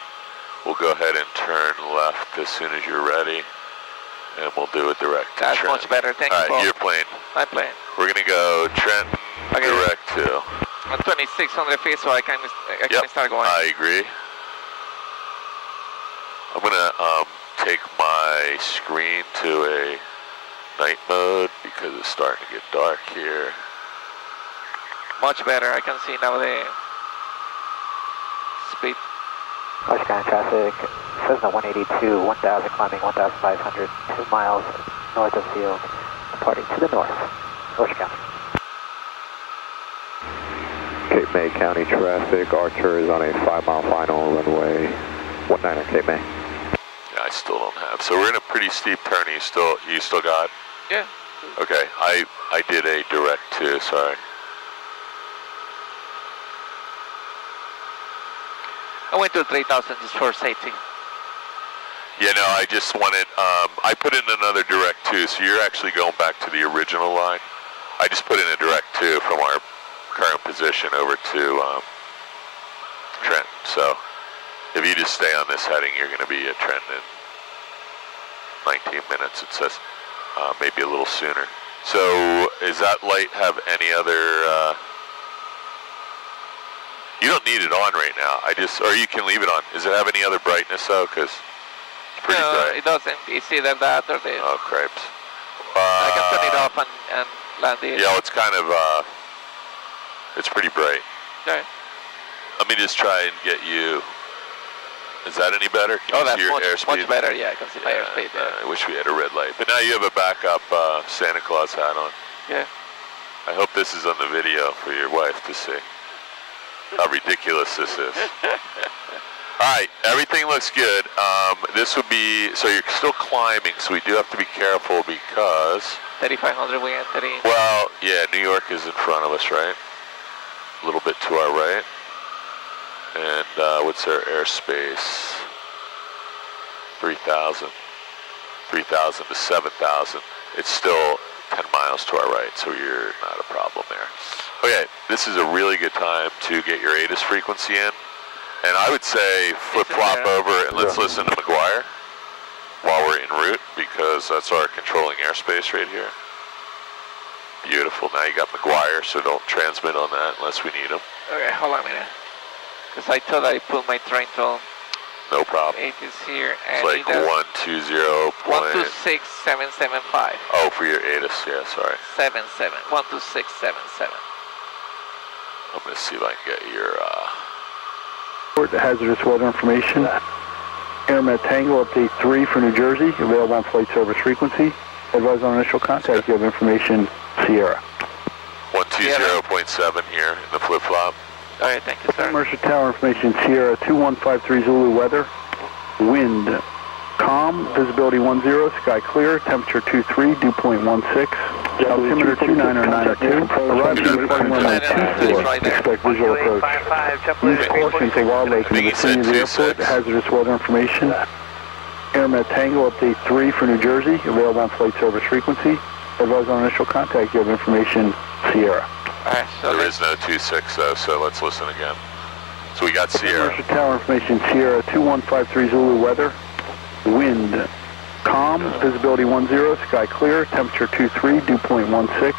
We'll go ahead and turn left as soon as you're ready, and we'll do a direct to That's Trenton. much better. Thank you, All Paul. right, your plane. My plane. We're going to go Trenton direct to. At 2,600 feet, so I can start going. I agree. I'm going to take my screen to a night mode because it's starting to get dark here. Much better. I can see now the speed. Ocean County traffic, Cessna 182, 1,000 climbing 1,500, 2 miles north of field, departing to the north. Ocean County. Cape May County traffic, Archer is on a 5-mile final, runway 19 Cape May. Yeah, I still don't have. So we're in a pretty steep turn. You still got? Yeah. Okay, I did a direct too, sorry. I went to 3,000 just for safety. Yeah, no, I just wanted, I put in another direct too, so you're actually going back to the original line. I just put in a direct two from our current position over to Trenton. So if you just stay on this heading, you're going to be at Trenton in 19 minutes, it says, maybe a little sooner. So does that light have any other, you don't need it on right now. Or you can leave it on. Does it have any other brightness though? Because it's pretty bright. It doesn't. It's either that or this. Oh, cripes. I can turn it off and land it. Yeah, it's kind of, it's pretty bright. Okay. Let me just try and get you. Is that any better? Can that's you see your airspeed? much better. Yeah, I can see my airspeed. I wish we had a red light. But now you have a backup Santa Claus hat on. Yeah. I hope this is on the video for your wife to see. How ridiculous this is. All right, everything looks good. This would be, so you're still climbing, so we do have to be careful because... 3,500 we enter in. Well, yeah, New York is in front of us, right? A little bit to our right. And what's our airspace? 3,000. 3,000 to 7,000. It's still 10 miles to our right, so you're not a problem there. Okay, this is a really good time to get your ATIS frequency in. And I would say flip-flop over and let's listen to McGuire while we're en route because that's our controlling airspace right here. Beautiful. Now you got McGuire, so don't transmit on that unless we need him. Okay, hold on a minute. Because I thought I put my train tone. No problem. ATIS here. And it's like 120. 126,775. Oh, for your ATIS, yeah, sorry. 126,777. I'm going to see if I can get your Hazardous weather information. AirMet Tango, update 3 for New Jersey, available on flight service frequency. Advise on initial contact, you have information, Sierra. 120.7 here in the flip-flop. All right, thank you, sir. Mercer Tower information, Sierra 2153 Zulu weather. Wind calm, visibility 10, sky clear, temperature 23, dew point 16. Altimeter 29092, arriving at departing runway 24, expect visual approach. Use caution for wildlife in the vicinity of the airport, hazardous weather information. AirMet Tango, update 3 for New Jersey, available on flight service frequency. Advise on initial contact, you have information, Sierra. Alright, so there is no 26 though, so let's listen again. So we got Sierra. Mercer Tower information, Sierra 2153 Zulu weather. Wind calm, visibility 10, sky clear, temperature 23, dew point 16.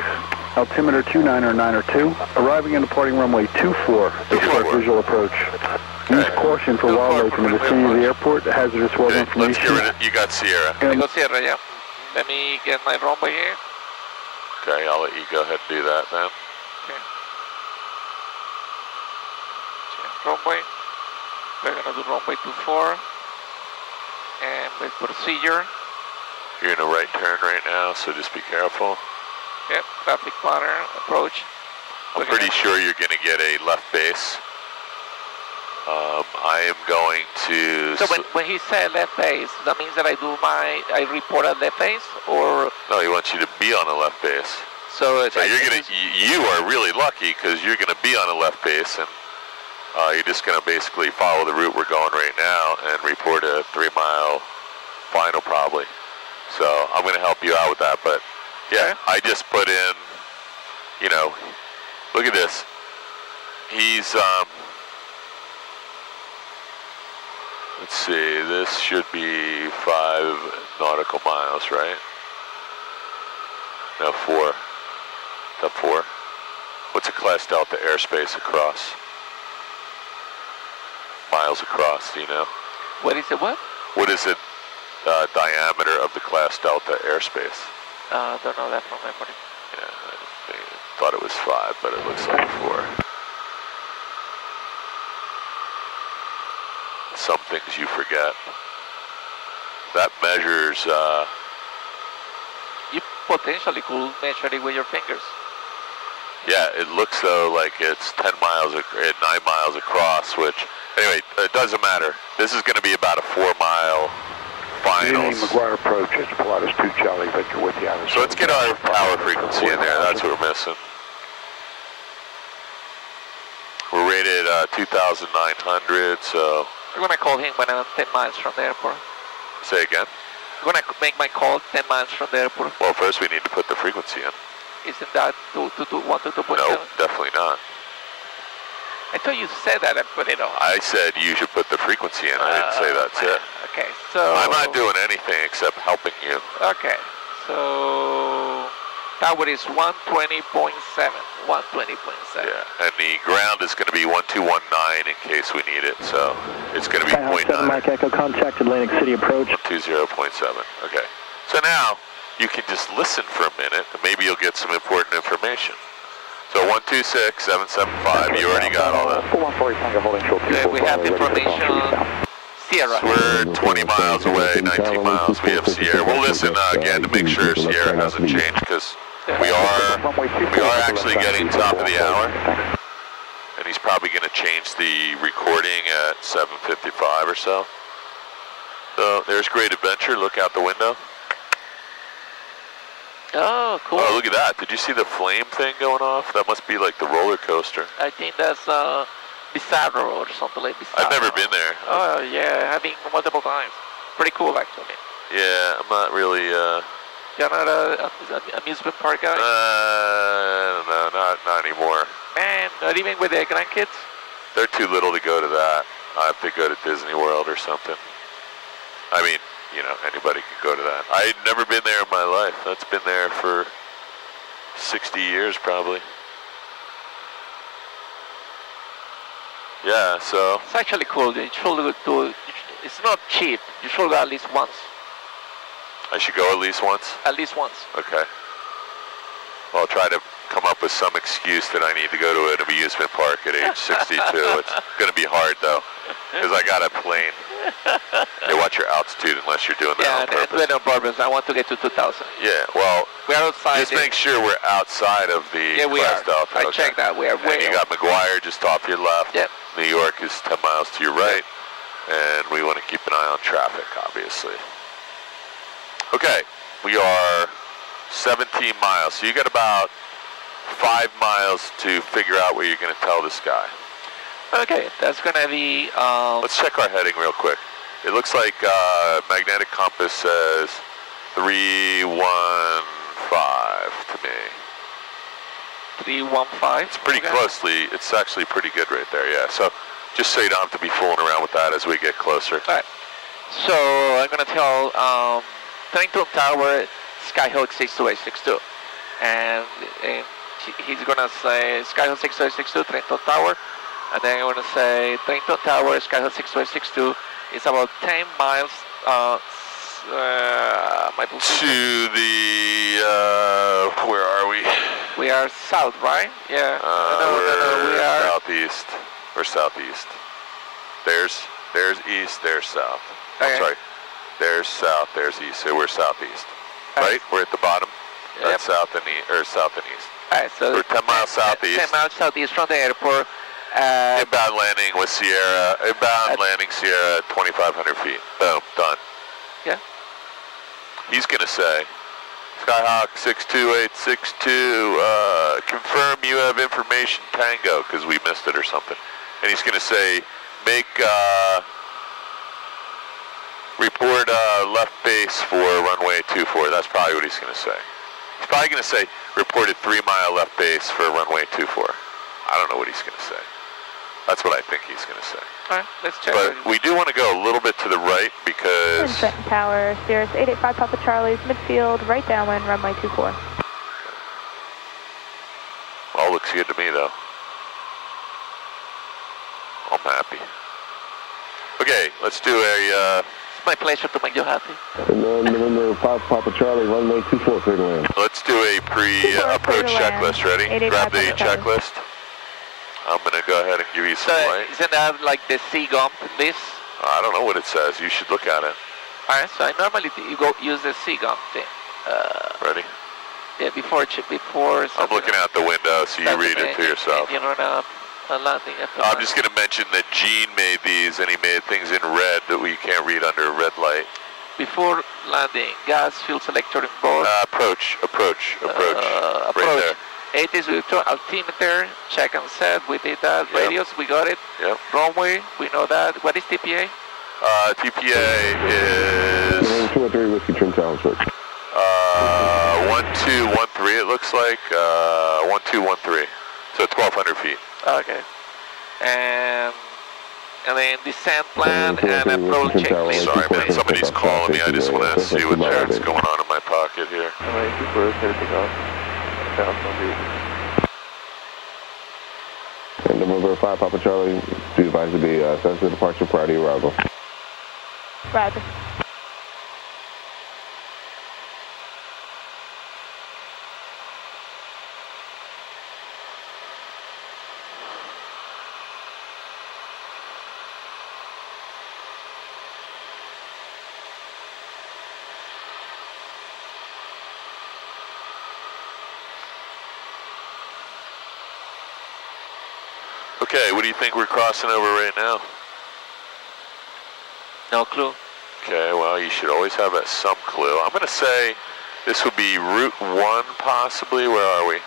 Altimeter 29092, arriving and departing runway 24, expect visual approach. Use caution for wildlife in the vicinity of the airport, hazardous weather information. You got Sierra. I got Sierra, yeah. Let me get my runway here. Okay, I'll let you go ahead and do that then. Okay. Change runway. We're gonna do runway 24. And wait for procedure. You're in a right turn right now, so just be careful. Yep, traffic pattern, approach. I'm pretty sure you're going to get a left base. I am going to... So when he said left base, that means that I report at left base, or... No, he wants you to be on a left base. So you are really lucky because you're going to be on a left base, and you're just going to basically follow the route we're going right now and report a 3-mile final probably. So I'm going to help you out with that, but yeah, I just put in, you know, look at this. He's, let's see, this should be 5 nautical miles, right? No, 4. Is that 4? What's a class delta airspace across? Miles across, do you know? What is it, what? What is the diameter of the class delta airspace? Don't know that from memory. Yeah, I thought it was 5, but it looks like 4. Some things you forget. That measures... You potentially could measure it with your fingers. Yeah, it looks though like it's 9 miles across, which... Anyway, it doesn't matter. This is going to be about a 4-mile finals. McGuire approach, it's Pilatus 2 Charlie, Victor with you. So let's get our power frequency in there. That's what we're missing. We're rated 2,900, so... I'm going to call him when I'm 10 miles from the airport. Say again? I'm going to make my call 10 miles from the airport. Well, first we need to put the frequency in. Isn't that 122.7? No, definitely not. I thought you said that and put it on. I said you should put the frequency in. I didn't say that's it. Okay, so... I'm not doing anything except helping you. Okay, so... Tower is 120.7. 120.7. Yeah, and the ground is going to be 1219 in case we need it, so it's going to be 0.9. Mike Echo, contact Atlantic City approach. 20.7, okay. So now, you can just listen for a minute, and maybe you'll get some important information. So 126.775, you already got all that. We have information. Sierra. So we're 20 miles away, 19 miles, we have Sierra. We'll listen again to make sure Sierra hasn't changed, because we are actually getting top of the hour. And he's probably going to change the recording at 7:55 or so. So there's Great Adventure, look out the window. Oh, cool. Oh, look at that. Did you see the flame thing going off? That must be like the roller coaster. I think that's Bizarro or something like Bizarro. I've never been there. Oh, yeah, I've been multiple times. Pretty cool, actually. Yeah, I'm not really, You're not an amusement park guy? No, not anymore. Man, not even with the grandkids? They're too little to go to that. I have to go to Disney World or something. I mean, you know, anybody can go to that. I'd never been there in my life. That's been there for 60 years probably. Yeah, so... It's actually cool. You should do it. It's not cheap. You should go at least once. I should go at least once? At least once. Okay. Well, I'll try to come up with some excuse that I need to go to an amusement park at age 62. It's going to be hard, though, because I got a plane. Hey, watch your altitude unless you're doing that on purpose. Yeah, on purpose. I want to get to 2,000. Yeah, well, we're outside. Just make sure we're outside of the crest delta. I checked that. We are way. And you got McGuire just off your left. Yep. New York is 10 miles to your right. And we want to keep an eye on traffic, obviously. Okay, we are 17 miles. So you got about 5 miles to figure out what you're going to tell this guy. Okay, that's going to be... Let's check our heading real quick. It looks like magnetic compass says 315 to me. 315? It's pretty closely, it's actually pretty good right there, yeah. So just so you don't have to be fooling around with that as we get closer. All right. So I'm going to tell Trenton Tower, Skyhawk 62862. And he's going to say Skyhawk 62862, Trenton Tower. And then I'm going to say Trenton Tower, Skyhawk 62862. It's about 10 miles my position. To the, where are we? We are south, right? Yeah. No, we are southeast. We're southeast. There's east, there's south. Okay. I'm sorry. There's south, there's east. So we're southeast. Right? We're at the bottom. That's south and east, or south and east. All right, so we're 10 miles southeast. 10 miles southeast from the airport. Inbound landing with Sierra. Inbound landing Sierra at 2,500 feet. Boom, done. Yeah. He's gonna say, Skyhawk 62862, confirm you have information Tango, because we missed it or something. And he's gonna say, make, report left base for runway 24. That's probably what he's gonna say. He's probably gonna say, reported 3 mile left base for runway 24. I don't know what he's gonna say. That's what I think he's gonna say. All right, let's check. But we do want to go a little bit to the right because... Trenton Tower, Cirrus 885 Papa Charlie's midfield, right downwind, runway 24. All looks good to me, though. I'm happy. Okay, let's do a... It's my pleasure to make you happy. And then November 5 Papa Charlie, runway 24, clear to land. Let's do a pre-approach checklist. Ready? Grab the checklist. I'm going to go ahead and give you some light. Isn't that like the C-gump, this? I don't know what it says. You should look at it. All right, so I normally use the C-gump thing. Ready? Yeah, before. I'm looking out the window, so you read it to yourself. You know, landing. I'm just going to mention that Gene made these, and he made things in red that we can't read under a red light. Before landing, gas, fuel selector in board. Approach. Right there. 80s with altimeter, check and set, we did that. Yep. Radius, we got it. Yep. Runway, we know that. What is TPA? TPA is... 213 Whiskey Trim Tower, switch. 1213 it looks like. 1213. So 1,200 feet. Okay. And then descent plan and approach checklist. Sorry, man. Somebody's calling me. I just want to see what's going on in my pocket here. And November 5 Papa Charlie, be advised to be sensitive departure prior to arrival. Roger. Okay, what do you think we're crossing over right now? No clue. Okay, well, you should always have some clue. I'm going to say this would be Route 1, possibly. Where are we?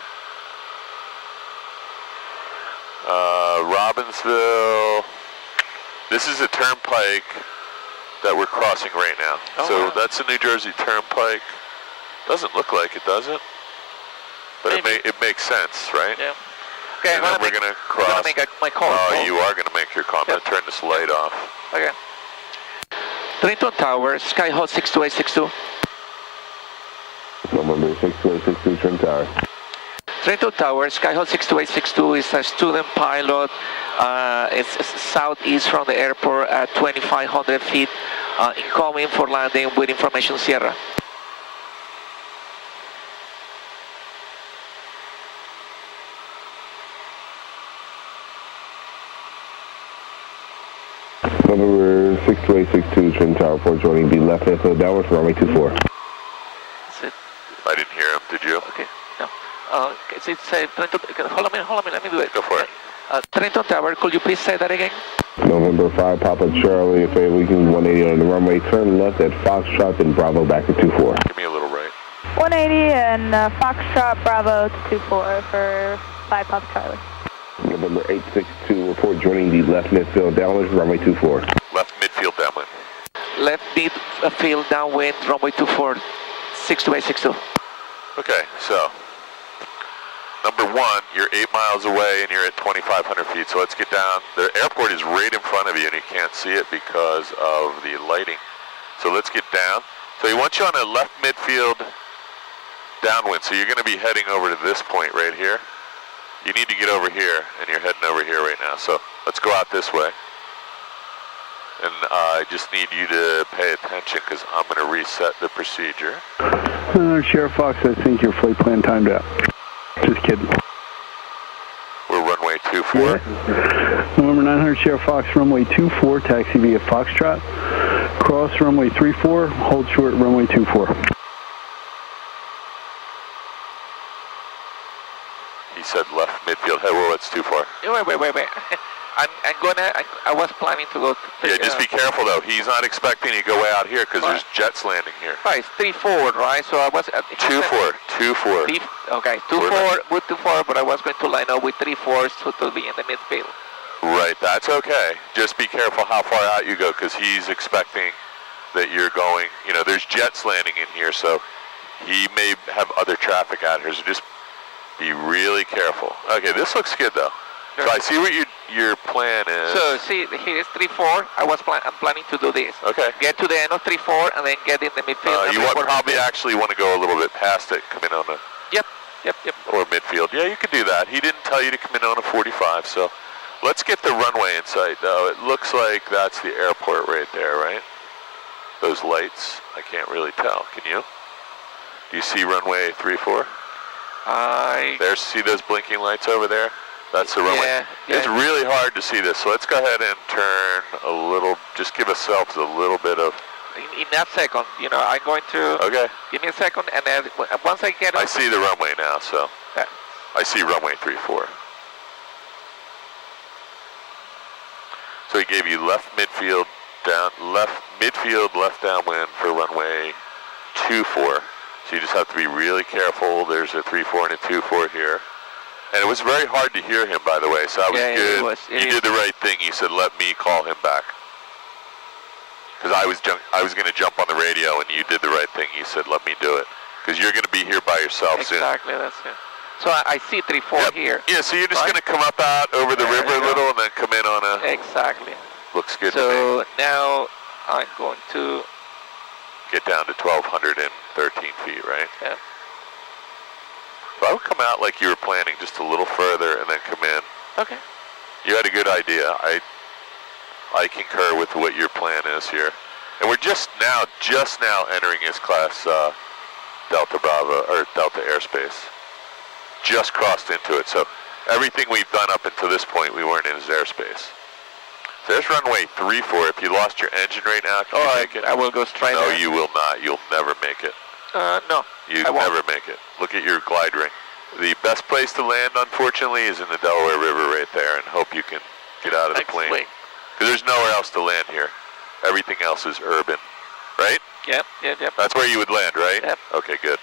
Robbinsville. This is a turnpike that we're crossing right now. Oh, so wow. that's a New Jersey turnpike. Doesn't look like it, does it? But it makes sense, right? Yeah. Okay, and then we're going to cross. I'm going to make my call. Oh, you are going to make your call. I'm going to turn this light off. Okay. Trenton Tower, Skyhawk 62862. November 62862, Trim Tower. Trenton Tower, Skyhawk 62862 is a student pilot. It's southeast from the airport at 2,500 feet. Incoming for landing with information Sierra. November 62862, Twin Tower 4 joining the left midfield downward for runway 24. That's it. I didn't hear him, did you? Okay, no. It's Trenton, hold on, let me do it. Go for it. Trenton Tower, could you please say that again? November 5, Papa Charlie, if we can 180 on the runway, turn left at Foxtrot, then Bravo back to 24. Give me a little right. 180 and Foxtrot Bravo to 24 for 5 Papa Charlie. November 862, report joining the left midfield downwind, runway 24. Left midfield downwind. Left midfield downwind, runway 24, 62862. Okay, so number one, you're 8 miles away and you're at 2,500 feet, so let's get down. The airport is right in front of you and you can't see it because of the lighting. So let's get down. So he wants you on a left midfield downwind, so you're going to be heading over to this point right here. You need to get over here, and you're heading over here right now. So let's go out this way. And I just need you to pay attention because I'm going to reset the procedure. Sheriff Fox, I think your flight plan timed out. Just kidding. We're runway 24. Yeah. November 900, Sheriff Fox, runway 24, taxi via Foxtrot. Cross runway 34, hold short runway 24. He said left midfield. Hey, well, it's too far. Wait. I was planning to go to... Yeah, just be careful, though. He's not expecting you to go way out here because there's jets landing here. Right, it's 3 forward, right? So I was... 2 4. Okay, 2 4, with 2 4, but I was going to line up with 3 4s to be in the midfield. Right, that's okay. Just be careful how far out you go because he's expecting that you're going... You know, there's jets landing in here, so he may have other traffic out here, so just be really careful. Okay, this looks good, though. Sure. So I see what your plan is. So see, here is 3 4. I'm planning to do this. Okay. Get to the end of 3 4 and then get in the midfield. You probably actually want to go a little bit past it, come in on a... Yep. Or midfield. Yeah, you could do that. He didn't tell you to come in on a 45, so let's get the runway in sight, though. It looks like that's the airport right there, right? Those lights, I can't really tell. Can you? Do you see runway 34? See those blinking lights over there? That's the runway. Yeah. It's really hard to see this, so let's go ahead and turn a little, just give ourselves a little bit of... In that second, you know, I'm going to... Okay. Give me a second, and then once I get... I see the runway now, so... Yeah. I see runway 34. So he gave you left midfield, left downwind for runway 24. So you just have to be really careful. There's a 3-4 and a 2-4 here. And it was very hard to hear him, by the way, so that was good. You did the right thing. You said, let me call him back. Because I was going to jump on the radio, and you did the right thing. You said, let me do it. Because you're going to be here by yourself soon. Exactly, that's it. So I see 3-4 here. Yeah, so you're just going to come up out over the river a little and then come in on a... Exactly. Looks good to me. So now I'm going to... Get down to 1,213 feet, right? Yeah. So I would come out like you were planning, just a little further and then come in. Okay. You had a good idea. I concur with what your plan is here. And we're just now entering his class Delta Bravo, or Delta Airspace. Just crossed into it. So everything we've done up until this point, we weren't in his airspace. So there's runway 34. If you lost your engine right now, can you make it? I will go straight No, there. you will not. You'll never make it. No. You'll never make it. Look at your glide ring. The best place to land, unfortunately, is in the Delaware River right there, and hope you can get out of the plane. Because there's nowhere else to land here. Everything else is urban, right? Yep. That's where you would land, right? Yep. Okay, good.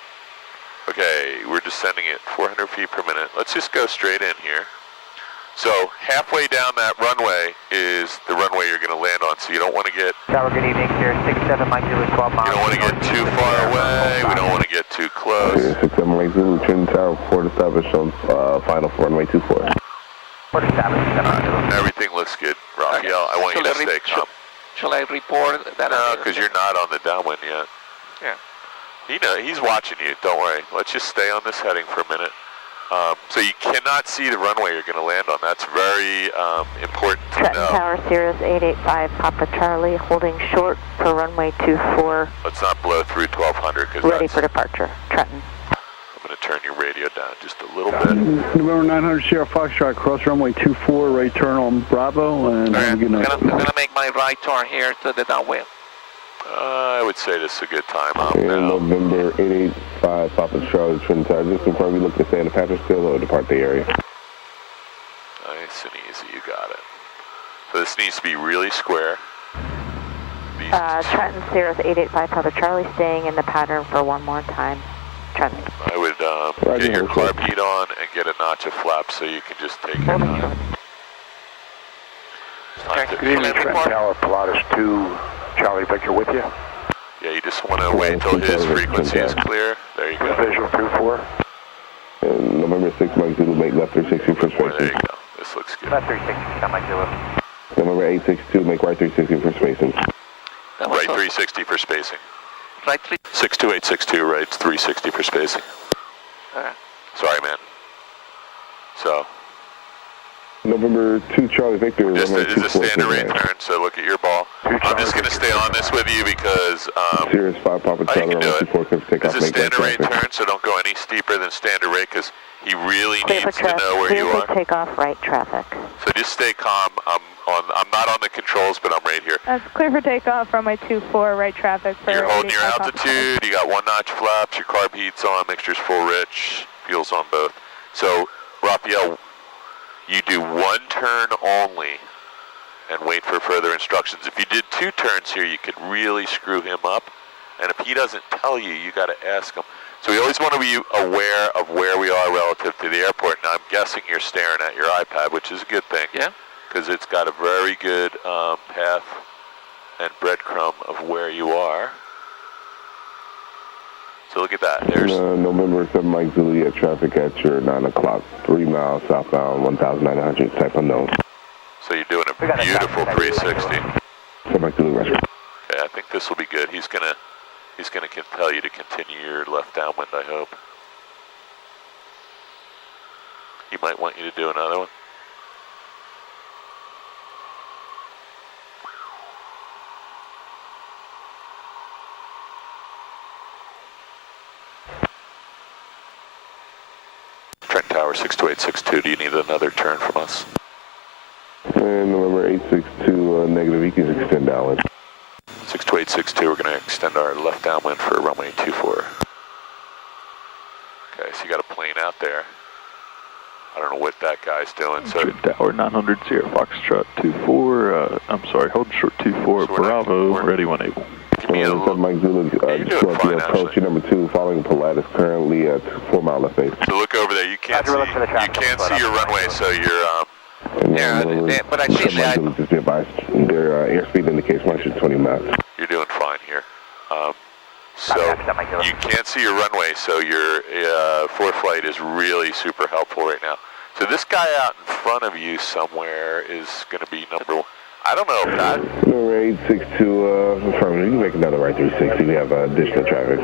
Okay, we're descending at 400 feet per minute. Let's just go straight in here. So halfway down that runway is the runway you're going to land on, so you don't want to get... Tower, good evening, here, 67 Mike Zulu 12 miles. You don't want to get too far away, we don't want to get too close. 67 Mike Zulu, Twin Tower, port established on final for runway 24. Port established. Everything looks good, Raphael. I want you to stay calm. Shall I report that? No, because you're not on the downwind yet. Yeah. He's watching you, don't worry. Let's just stay on this heading for a minute. So you cannot see the runway you're going to land on. That's very important to know. Trenton Tower, Sirius 885, Papa Charlie, holding short for runway 24. Let's not blow through 1200. Ready for departure, Trenton. I'm going to turn your radio down just a little bit. November 900 Sierra Foxtrot, cross runway 24, right turn on Bravo, and have a good night. I'm gonna make my right turn here to the downwind. I would say this is a good time up And now. November 885 Papa Charlie Twin Tower, just confirm you look to stay in the passenger still or depart the area. Nice and easy, you got it. So this needs to be really square. Trenton, Sierra 885 Papa Charlie, staying in the pattern for one more time. Trenton. I would get your carb heat on and get a notch of flap so you can just take your time. Good evening, Trenton Tower, Pilatus 2, Charlie Victor with you. Yeah, you just want to wait until his frequency is clear. There you go. Visual 2-4. And November 6 Mike Zulu, make left 360 for spacing. There you go. This looks good. Left 360, Mike Zulu. November 862, make right 360 for spacing. Right 360 for spacing. Right 3. 62862, right 360 for spacing. Sorry, man. So. November 2 Charlie Victor. This is a standard rate turn, so look at your ball. I'm just going to stay on this with you because Sirius 5 Papa Charlie, this takeoff, is a standard rate turn, so don't go any steeper than standard rate because he really needs to know where you are. Takeoff, right traffic. So just stay calm. I'm not on the controls, but I'm right here. That's clear for takeoff, runway 24, right traffic. You're holding your altitude, you got one notch flaps, your carb heat's on, mixture's full rich, fuel's on both. So, Raphael, you do one turn only and wait for further instructions. If you did two turns here, you could really screw him up. And if he doesn't tell you, you got to ask him. So we always want to be aware of where we are relative to the airport. Now, I'm guessing you're staring at your iPad, which is a good thing. Yeah. Because it's got a very good path and breadcrumb of where you are. So look at that. There's November 7 Mike Zulu at traffic at your 9 o'clock, 3 miles southbound, 1,900, type unknown. So you're doing a beautiful 360. 7 Mike Zulu, Russia. Okay, I think this will be good. He's gonna tell you to continue your left downwind, I hope. He might want you to do another one. Trent Tower 62862, do you need another turn from us? And November 862, negative, you can extend downwind. 62862, we're going to extend our left downwind for runway 24. Okay, so you got a plane out there. I don't know what that guy's doing. So Tower 900 Sierra Foxtrot 24, I'm sorry, hold short 24, so Bravo, ready when able. Mike Zulu, approach number 2, following Pilatus, currently at 4 mile left base. So look over there, you can't see your runway, so you're, but I see that. Just be advised, their airspeed indicates 120 knots. You're doing fine here. So you can't see your runway, so your ForeFlight is really super helpful right now. So this guy out in front of you somewhere is going to be number 1. I don't know if that. Number 862, affirmative. You can make another right 360. We have additional traffic.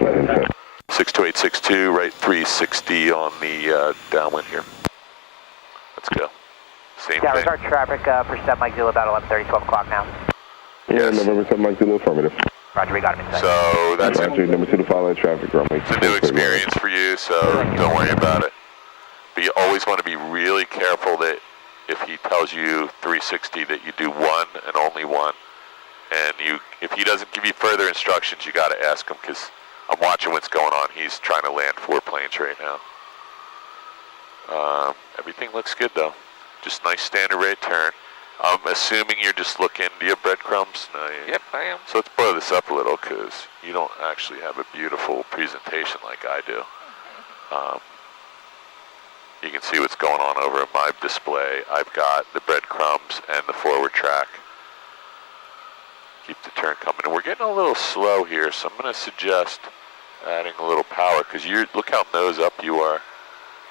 62862, right 360 on the downwind here. Let's go. Same thing. Our traffic for 7 Mike Zulu, about 11:30, 12 o'clock now. Yeah, November 7 Mike Zulu, affirmative. Roger, we got him inside. So that's Roger, number 2 to follow traffic runway. It's a new experience for you, so don't worry about it. But you always want to be really careful that if he tells you 360 that you do one and only one. And if he doesn't give you further instructions, you got to ask him because I'm watching what's going on. He's trying to land 4 planes right now. Everything looks good though. Just nice standard rate turn. I'm assuming you're just looking. Do you have breadcrumbs? No, Yep, I am. So let's blow this up a little because you don't actually have a beautiful presentation like I do. You can see what's going on over in my display. I've got the breadcrumbs and the forward track. Keep the turn coming. And we're getting a little slow here, so I'm going to suggest adding a little power because look how nose up you are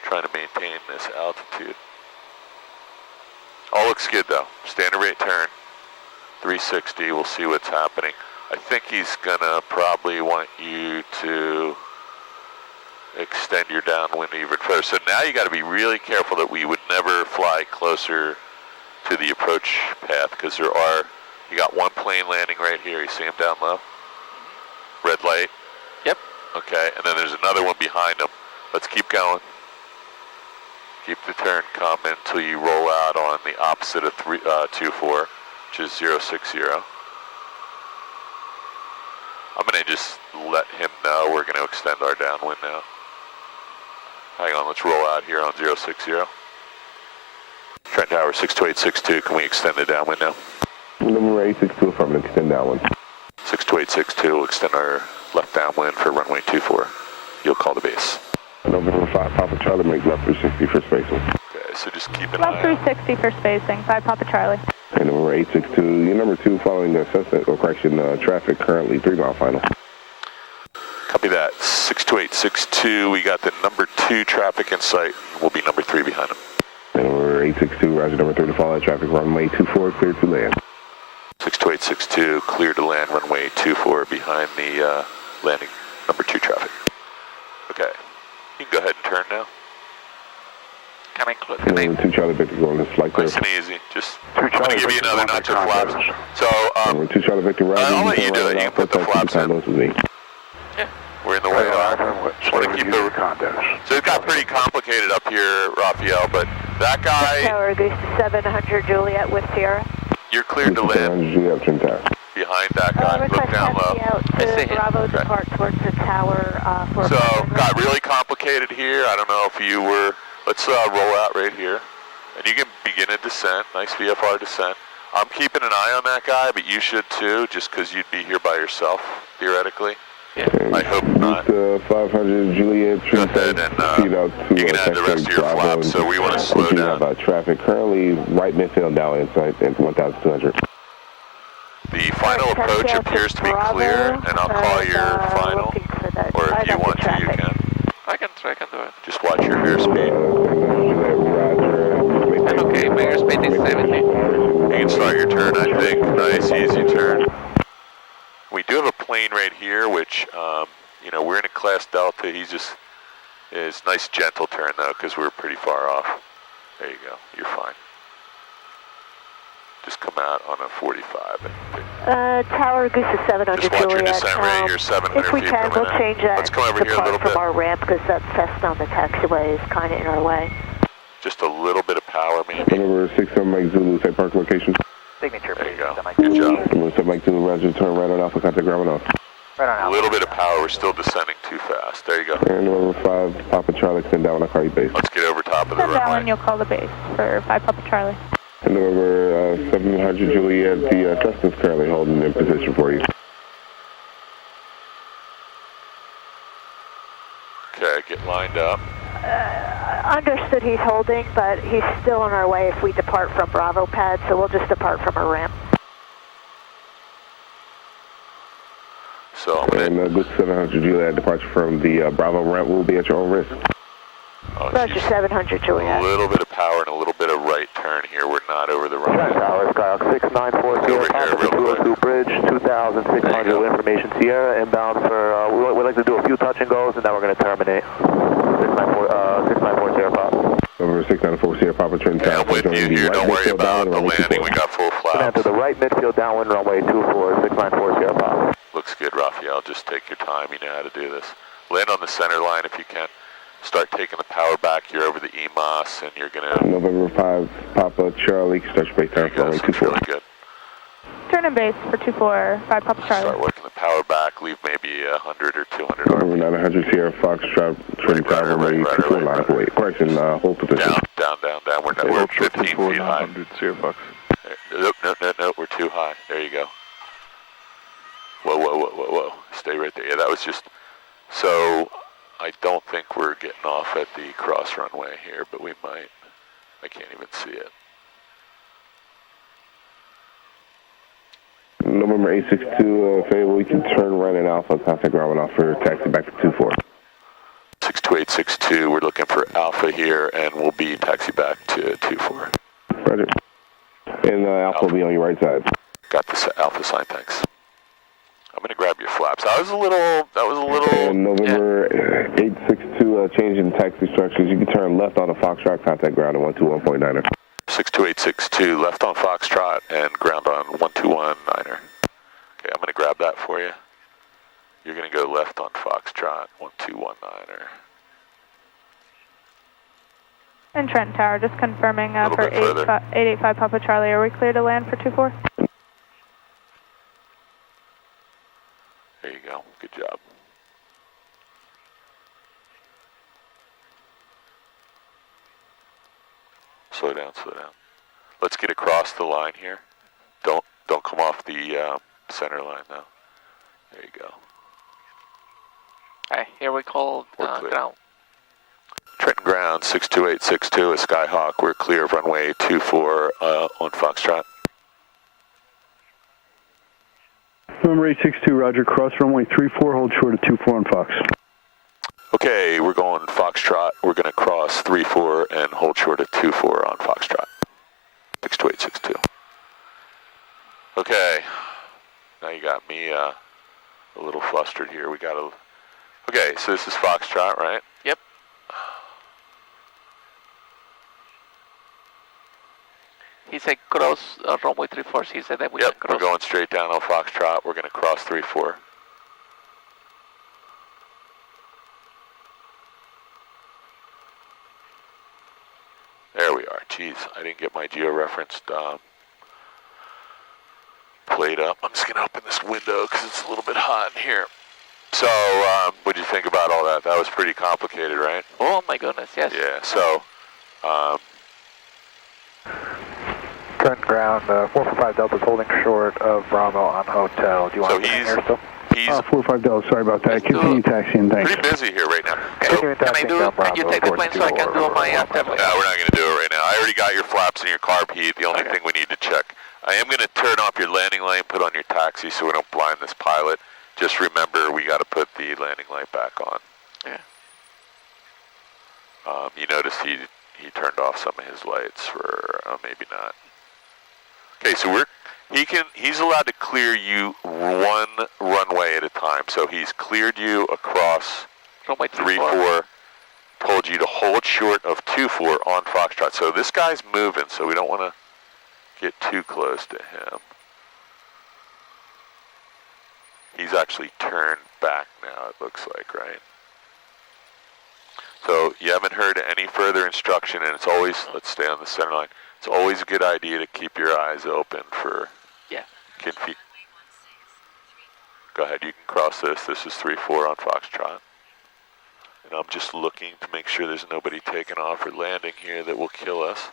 trying to maintain this altitude. All looks good though. Standard rate turn, 360. We'll see what's happening. I think he's going to probably want you to extend your downwind even further. So now you got to be really careful that we would never fly closer to the approach path because you got one plane landing right here. You see him down low? Red light? Yep. Okay, and then there's another one behind him. Let's keep going. Keep the turn coming until you roll out on the opposite of 24, which is 060. I'm going to just let him know we're going to extend our downwind now. Hang on, let's roll out here on 060. Trent Tower 62862, can we extend the downwind now? Number 862, affirmative, extend downwind. 62862, we'll extend our left downwind for runway 24. You'll call the base. November 5, Papa Charlie, make left 360 for spacing. Okay, so just keep an Left eye 360 for spacing, 5 Papa Charlie. And number 862, your number 2 following the suspect, or correction, traffic currently 3 mile final. Copy that. 62862, we got the number 2 traffic in sight. We'll be number 3 behind him. And number 862, roger, number 3 to follow traffic, runway 24, clear to land. 62862, clear to land, runway 24 behind the landing number 2 traffic. Okay, you can go ahead and turn now. Can I close? Number 2 Charlie Victor going this flight clear. Nice and easy. Just, I'm going to give you another notch of flaps. So, number 2 Charlie Victor, roger. I'll let you do it. You can put the flaps in. Yeah. We're in the way of want to keep the contents. So it got pretty complicated up here, Raphael, but that guy... Tower Goose 700 Juliet with Sierra. You're cleared to land behind that guy. Look down low. I see Bravo depart towards the tower for... So, got really complicated here. I don't know if you were... Let's roll out right here. And you can begin a descent. Nice VFR descent. I'm keeping an eye on that guy, but you should too, just because you'd be here by yourself, theoretically. Yeah. I hope not. 500 Juliet, go ahead and you can add the rest of your flaps, so we want to slow down. Traffic currently right midfield down inside at 1,200. The final approach appears to be clear, and I'll call your final, or if you want to, you can. I can do it. Just watch your airspeed. And okay, my airspeed is 70. You can start your turn, I think. Nice, easy turn. We do have a plane right here, which, you know, we're in a class Delta. It's nice gentle turn though, because we're pretty far off. There you go, you're fine. Just come out on a 45. Tower Goose is 700 Just watch Juliet. your descent rate, you're 700 if we feet can, per we'll minute. change that. Let's come over here a little bit. From our ramp, because that Cessna on the taxiway is kind of in our way. Just a little bit of power, maybe. Number 67 Mike Zulu, site park location. Signature, there you go. Good job. Number 7 Mike Zulu, roger, turn right on Alpha, contact ground off. Right on Alpha. A little bit of power, we're still descending too fast. There you go. And number 5 Papa Charlie, extend down, I'll call you base. Let's get over top of the Send down runway. and you'll call the base for 5 Papa Charlie. And number 700 Juliet, the Cessna's currently holding in position for you. Okay, get lined up. Understood he's holding, but he's still on our way if we depart from Bravo pad, so we'll just depart from our ramp. So I'm going to... And Goose 700 Juliet, departure from the Bravo ramp will be at your own risk. Oh, Roger, 700 Juliet. A little bit of power and a little bit of right turn here. We're not over the runway. Tower, Skyhawk 6940, over here real quick. Bridge, 2,600 information Sierra, inbound for, we'd like to do a few touch and goes, and then we're going to terminate. 694 Sierra Pop. Over 694 Sierra Papa, turn Yeah, I'm with you here. Don't worry about the landing. We got full flaps. To the right midfield downwind runway 24, 694 Sierra Pop. Looks good, Raphael. Just take your time. You know how to do this. Land on the center line if you can. Start taking the power back. You're over the EMOS, and you're going to... November 5 Papa Charlie, start space time for runway 24. Really good. Turn in base for 24, 5 Papa Charlie. Start working the power back. Leave maybe 100 or 200 November 900 Sierra Foxtrot, turn tower, runway 24, line of weight. Correction, hold position. Down. We're 15 feet high. Sierra Fox. No, we're too high. There you go. Whoa. Stay right there. Yeah, that was just... So, I don't think we're getting off at the cross runway here, but we might. I can't even see it. November 862, Fable, we can turn right in Alpha, contact ground off for taxi back to 24. 62862, we're looking for Alpha here, and we'll be taxi back to 24. Roger. And Alpha will be on your right side. Got the Alpha sign, thanks. I'm going to grab your flaps. That was a little... And November 862, change in taxi structures. You can turn left on a Foxtrot, contact ground at 121.9er. 62862, left on Foxtrot and ground on 121.9er. Okay, I'm going to grab that for you. You're going to go left on Foxtrot, 121.9er. And Trenton Tower, just confirming for bit further. 885 Papa Charlie, are we clear to land for 24? There you go. Good job. Slow down, slow down. Let's get across the line here. Don't come off the center line now. There you go. Alright, here we call ground. Trenton ground 62862 is Skyhawk. We're clear of runway 24 on Foxtrot. November 862, Roger. Cross runway 34, hold short of 24 on Fox. Okay, we're going Foxtrot. We're going to cross 34 and hold short of 24 on Foxtrot. 62862. Okay, now you got me a little flustered here. We got a. Okay, so this is Foxtrot, right? Yep. He said cross runway 34. He said that we can cross. We're going straight down on Foxtrot. We're going to cross 34. There we are. Jeez, I didn't get my geo-referenced plate up. I'm just going to open this window because it's a little bit hot in here. So, what did you think about all that? That was pretty complicated, right? Oh my goodness, yes. Yeah, so, Current ground, 445 Delta's holding short of Bravo on hotel. Do you want to get in here still? He's 45 Delta, sorry about that. Continue taxiing, thanks. pretty busy here right now. Can you take the plane so I can do my after? No, we're not going to do it right now. I already got your flaps and your carb heat. The only thing we need to check. I am going to turn off your landing light, put on your taxi so we don't blind this pilot. Just remember, we got to put the landing light back on. Yeah. You notice he turned off some of his lights for maybe not. Okay, so he's allowed to clear you one runway at a time. So he's cleared you across runway 34, told you to hold short of 24 on Foxtrot. So this guy's moving, so we don't want to get too close to him. He's actually turned back now, it looks like, right? So you haven't heard any further instruction, and it's always, let's stay on the center line, it's always a good idea to keep your eyes open for Go ahead, you can cross this. This is 34 on Foxtrot. And I'm just looking to make sure there's nobody taking off or landing here that will kill us.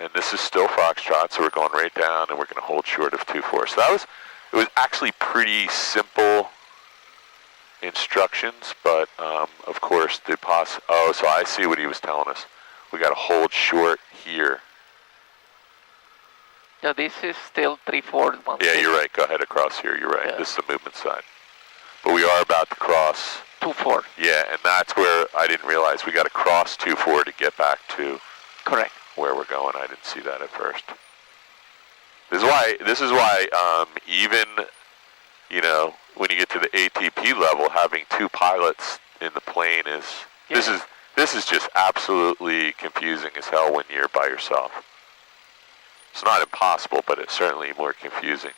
And this is still Foxtrot, so we're going right down, and we're going to hold short of 24. So it was actually pretty simple instructions, but of course so I see what he was telling us. We got to hold short here. Yeah, this is still 34. Yeah, you're right. Go ahead across here. You're right. Yeah. This is the movement side. But we are about to cross 24. Yeah, and that's where I didn't realize we got to cross 24 to get back to correct where we're going. I didn't see that at first. This is why even when you get to the ATP level, having two pilots in the plane is this is just absolutely confusing as hell when you're by yourself. It's not impossible, but it's certainly more confusing.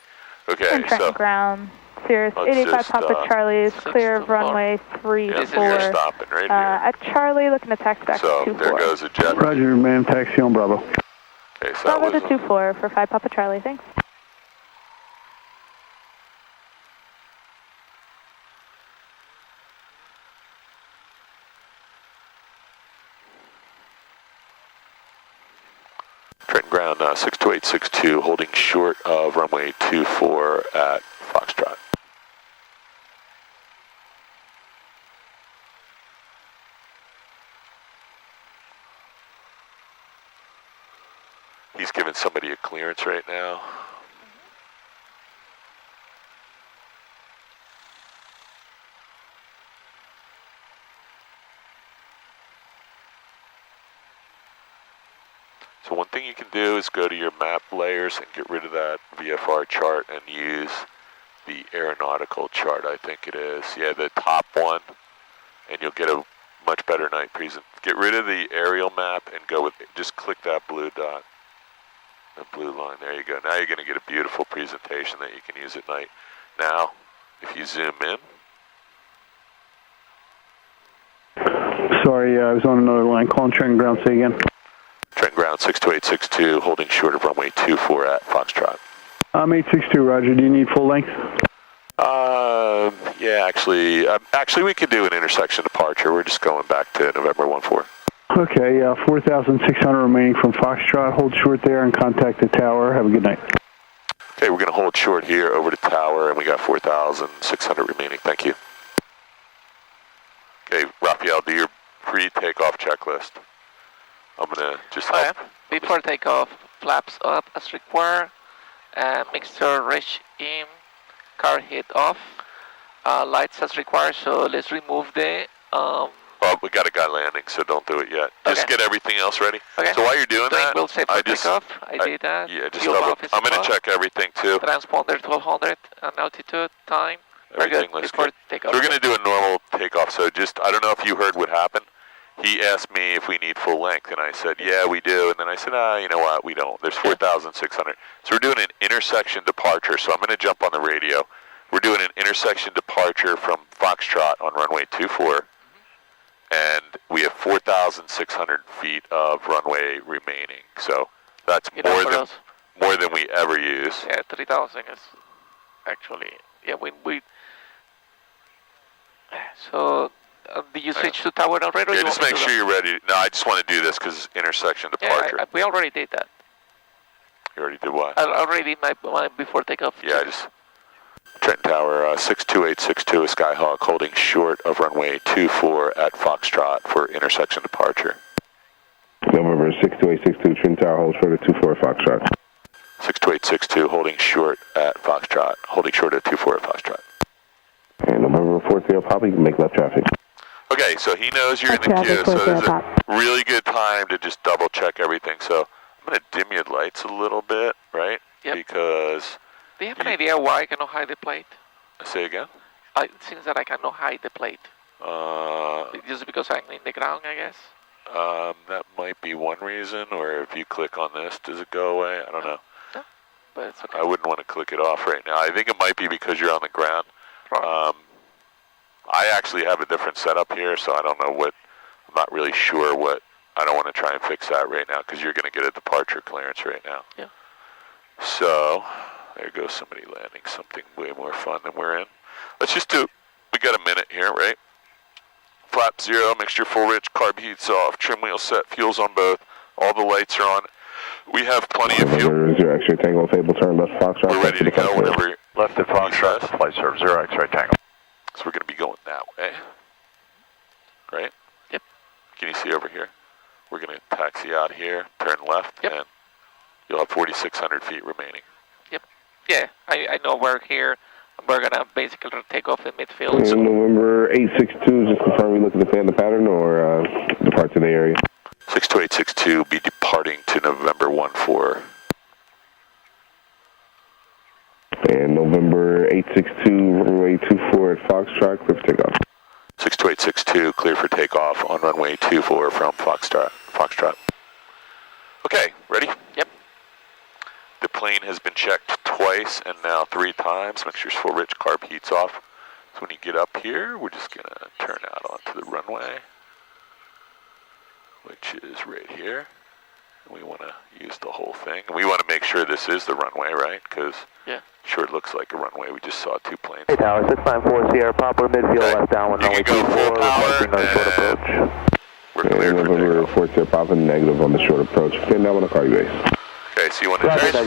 Okay, so ground, Cirrus 885 Papa Charlie is clear of runway 34. Stopping right here. At Charlie, looking to taxi back to 24. There goes a jet. Roger, ma'am, taxi on Bravo. Okay, so Bravo to 24 for 5 Papa Charlie, thanks. Trenton ground 62862, holding short of runway 24 at Foxtrot. He's giving somebody a clearance right now. So one thing you can do is go to your map layers and get rid of that VFR chart and use the aeronautical chart, I think it is. Yeah, the top one, and you'll get a much better night present. Get rid of the aerial map and go with, just click that blue dot, the blue line, there you go. Now you're gonna get a beautiful presentation that you can use at night. Now, if you zoom in. Sorry, I was on another line. Calling Trenton ground, say again. 6282, holding short of runway 24 at Foxtrot. 862, roger. Do you need full length? Yeah, actually we could do an intersection departure. We're just going back to November 14. Okay, 4,600 remaining from Foxtrot. Hold short there and contact the tower. Have a good night. Okay, we're going to hold short here over to tower, and we got 4,600 remaining. Thank you. Okay, Raphael, do your pre-takeoff checklist. I'm going to just help. Before takeoff, flaps up as required, mixture reach in, car heat off, lights as required, so let's remove the... Well, we got a guy landing, so don't do it yet. Just get everything else ready. Okay. So while you're doing that, we'll say for takeoff. I did that. Yeah, just double. I'm going to check everything too. Transponder 1200 and altitude, time. Everything looks good. Takeoff. So we're going to do a normal takeoff. So just, I don't know if you heard what happened. He asked me if we need full length, and I said, yeah, we do. And then I said, you know what, we don't. There's 4,600. So we're doing an intersection departure. So I'm going to jump on the radio. We're doing an intersection departure from Foxtrot on runway 24. And we have 4,600 feet of runway remaining. So that's more than we ever use. Yeah, 3,000 is actually, yeah, we so did you switch to tower already? Yeah, just make sure you're ready. No, I just want to do this because it's intersection departure. Yeah, we already did that. You already did what? I already did my before takeoff. Yeah, Trenton Tower, 62862 is Skyhawk, holding short of runway 24 at Foxtrot for intersection departure. November 62862, Trenton Tower, hold short of 24 at Foxtrot. 62862, holding short at Foxtrot, holding short at 24 at Foxtrot. And November 40 Papa, you can make left traffic. Okay, so he knows you're in the queue, so this is a really good time to just double check everything. So I'm going to dim your lights a little bit, right? Yep. Because... Do you have an idea why I cannot hide the plate? Say again? It seems that I cannot hide the plate. Just because I'm in the ground, I guess? That might be one reason, or if you click on this, does it go away? I don't know. No, but it's okay. I wouldn't want to click it off right now. I think it might be because you're on the ground. I actually have a different setup here, so I don't know what, I'm not really sure what, I don't want to try and fix that right now, because you're going to get a departure clearance right now. Yeah. So... there goes somebody landing something way more fun than we're in. Let's just do, we got a minute here, right? Flap 0, mixture full rich, carb heats off, trim wheel set, fuel's on both, all the lights are on. We have plenty of fuel. Zero X-ray Tango, Fable turn left Foxtrot. We're ready to go whenever. Left at Foxtrot, flight serve, 0 X-ray Tango. So we're going to be going that way, right? Yep. Can you see over here? We're going to taxi out here, turn left, and you'll have 4,600 feet remaining. Yeah, I know we're here. We're going to basically take off in midfield. And November 862, just confirm we looking to fan the pattern or depart to the area? 62862, be departing to November 14. And November 862, runway 24 at Foxtrot, clear for takeoff. 62862, clear for takeoff on runway 24 from Foxtrot. Okay, ready? Yep. The plane has been checked twice and now 3 times. Mixture's full rich, carb heats off. So when you get up here, we're just going to turn out onto the runway, which is right here. And we want to use the whole thing. And we want to make sure this is the runway, right? Because sure it looks like a runway. We just saw 2 planes. Hey, Tower 694 Sierra Papa, midfield left downwind, runway 24, requesting no short approach. We're cleared for November 4 Sierra Papa, negative on the short approach. Stand down on the car base. Okay, so you want to turn off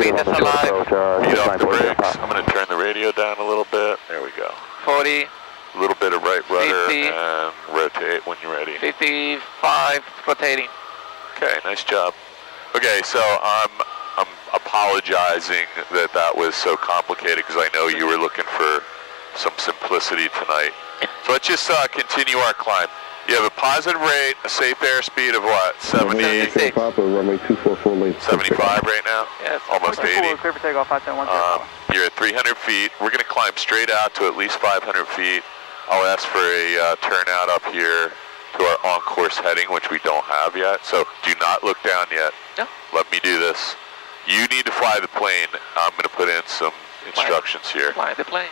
the brakes. I'm going to turn the radio down a little bit. There we go. 40. A little bit of right rudder 50, and rotate when you're ready. 55, rotating. Okay, nice job. Okay, so I'm apologizing that was so complicated because I know you were looking for some simplicity tonight. So let's just continue our climb. You have a positive rate, a safe airspeed of what? 76. Papa, runway 24 full length. 75 right now? Yeah, almost 80. Clear for takeoff, 510. You're at 300 feet. We're going to climb straight out to at least 500 feet. I'll ask for a turnout up here to our on-course heading, which we don't have yet. So do not look down yet. No. Let me do this. You need to fly the plane. I'm going to put in some instructions here. Fly the plane.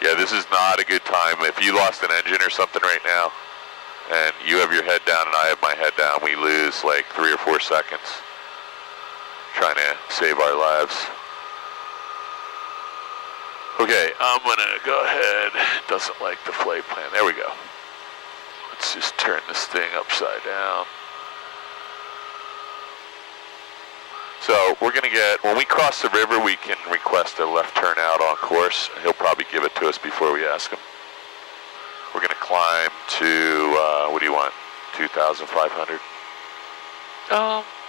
Yeah, this is not a good time. If you lost an engine or something right now, and you have your head down and I have my head down, we lose like 3 or 4 seconds trying to save our lives. Okay, I'm gonna go ahead. Doesn't like the flight plan. There we go. Let's just turn this thing upside down. So we're gonna get, when we cross the river, we can request a left turn out on course. He'll probably give it to us before we ask him. We're gonna climb to, what do you want? 2,500?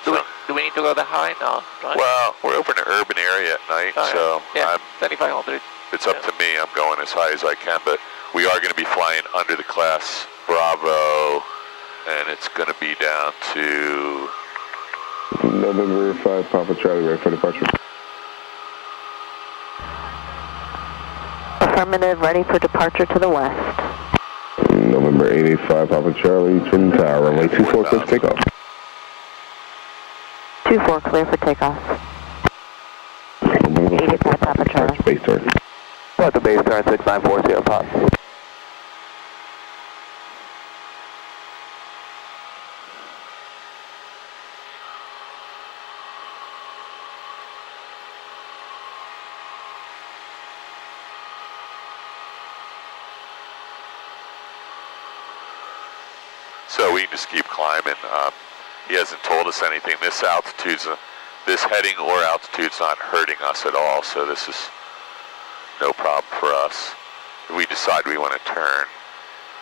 Do we need to go that high? No, right? Well, we're over in an urban area at night, so yeah, 3,500. It's up to me. I'm going as high as I can, but we are going to be flying under the class Bravo, and it's going to be down to November 5, Papa Charlie, ready for departure. Affirmative, ready for departure to the west. November 885, Papa Charlie, Twin Tower, runway 24, clear for takeoff. 24, clear for takeoff. 885, Papa Charlie. Base turn. At the base turn, 6940, pop. So we can just keep climbing. He hasn't told us anything. This altitude's, this heading or altitude's not hurting us at all, so this is no problem for us. If we decide we want to turn,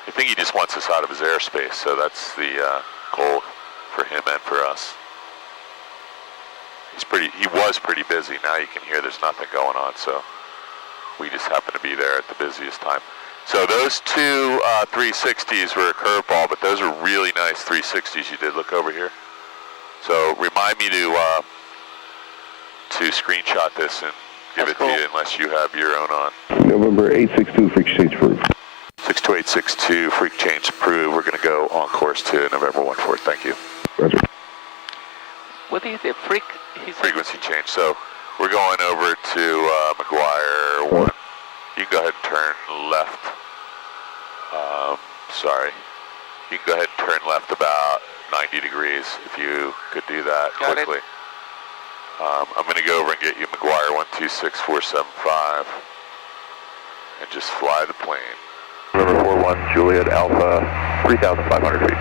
I think he just wants us out of his airspace, so that's the goal for him and for us. He was pretty busy. Now you can hear there's nothing going on, so we just happen to be there at the busiest time. So those two 360s were a curveball, but those are really nice 360s you did. Look over here. So remind me to screenshot this and give it to you unless you have your own on. November 862, freak change approved. 62862, freak change approved. We're going to go on course to November 14. Thank you. Roger. What do you say? Frequency change. So we're going over to McGuire 1. You can go ahead and turn left. Sorry. You can go ahead and turn left about 90 degrees if you could do that quickly. I'm going to go over and get you McGuire 126475 and just fly the plane. November 41, Juliet Alpha, 3,500 feet.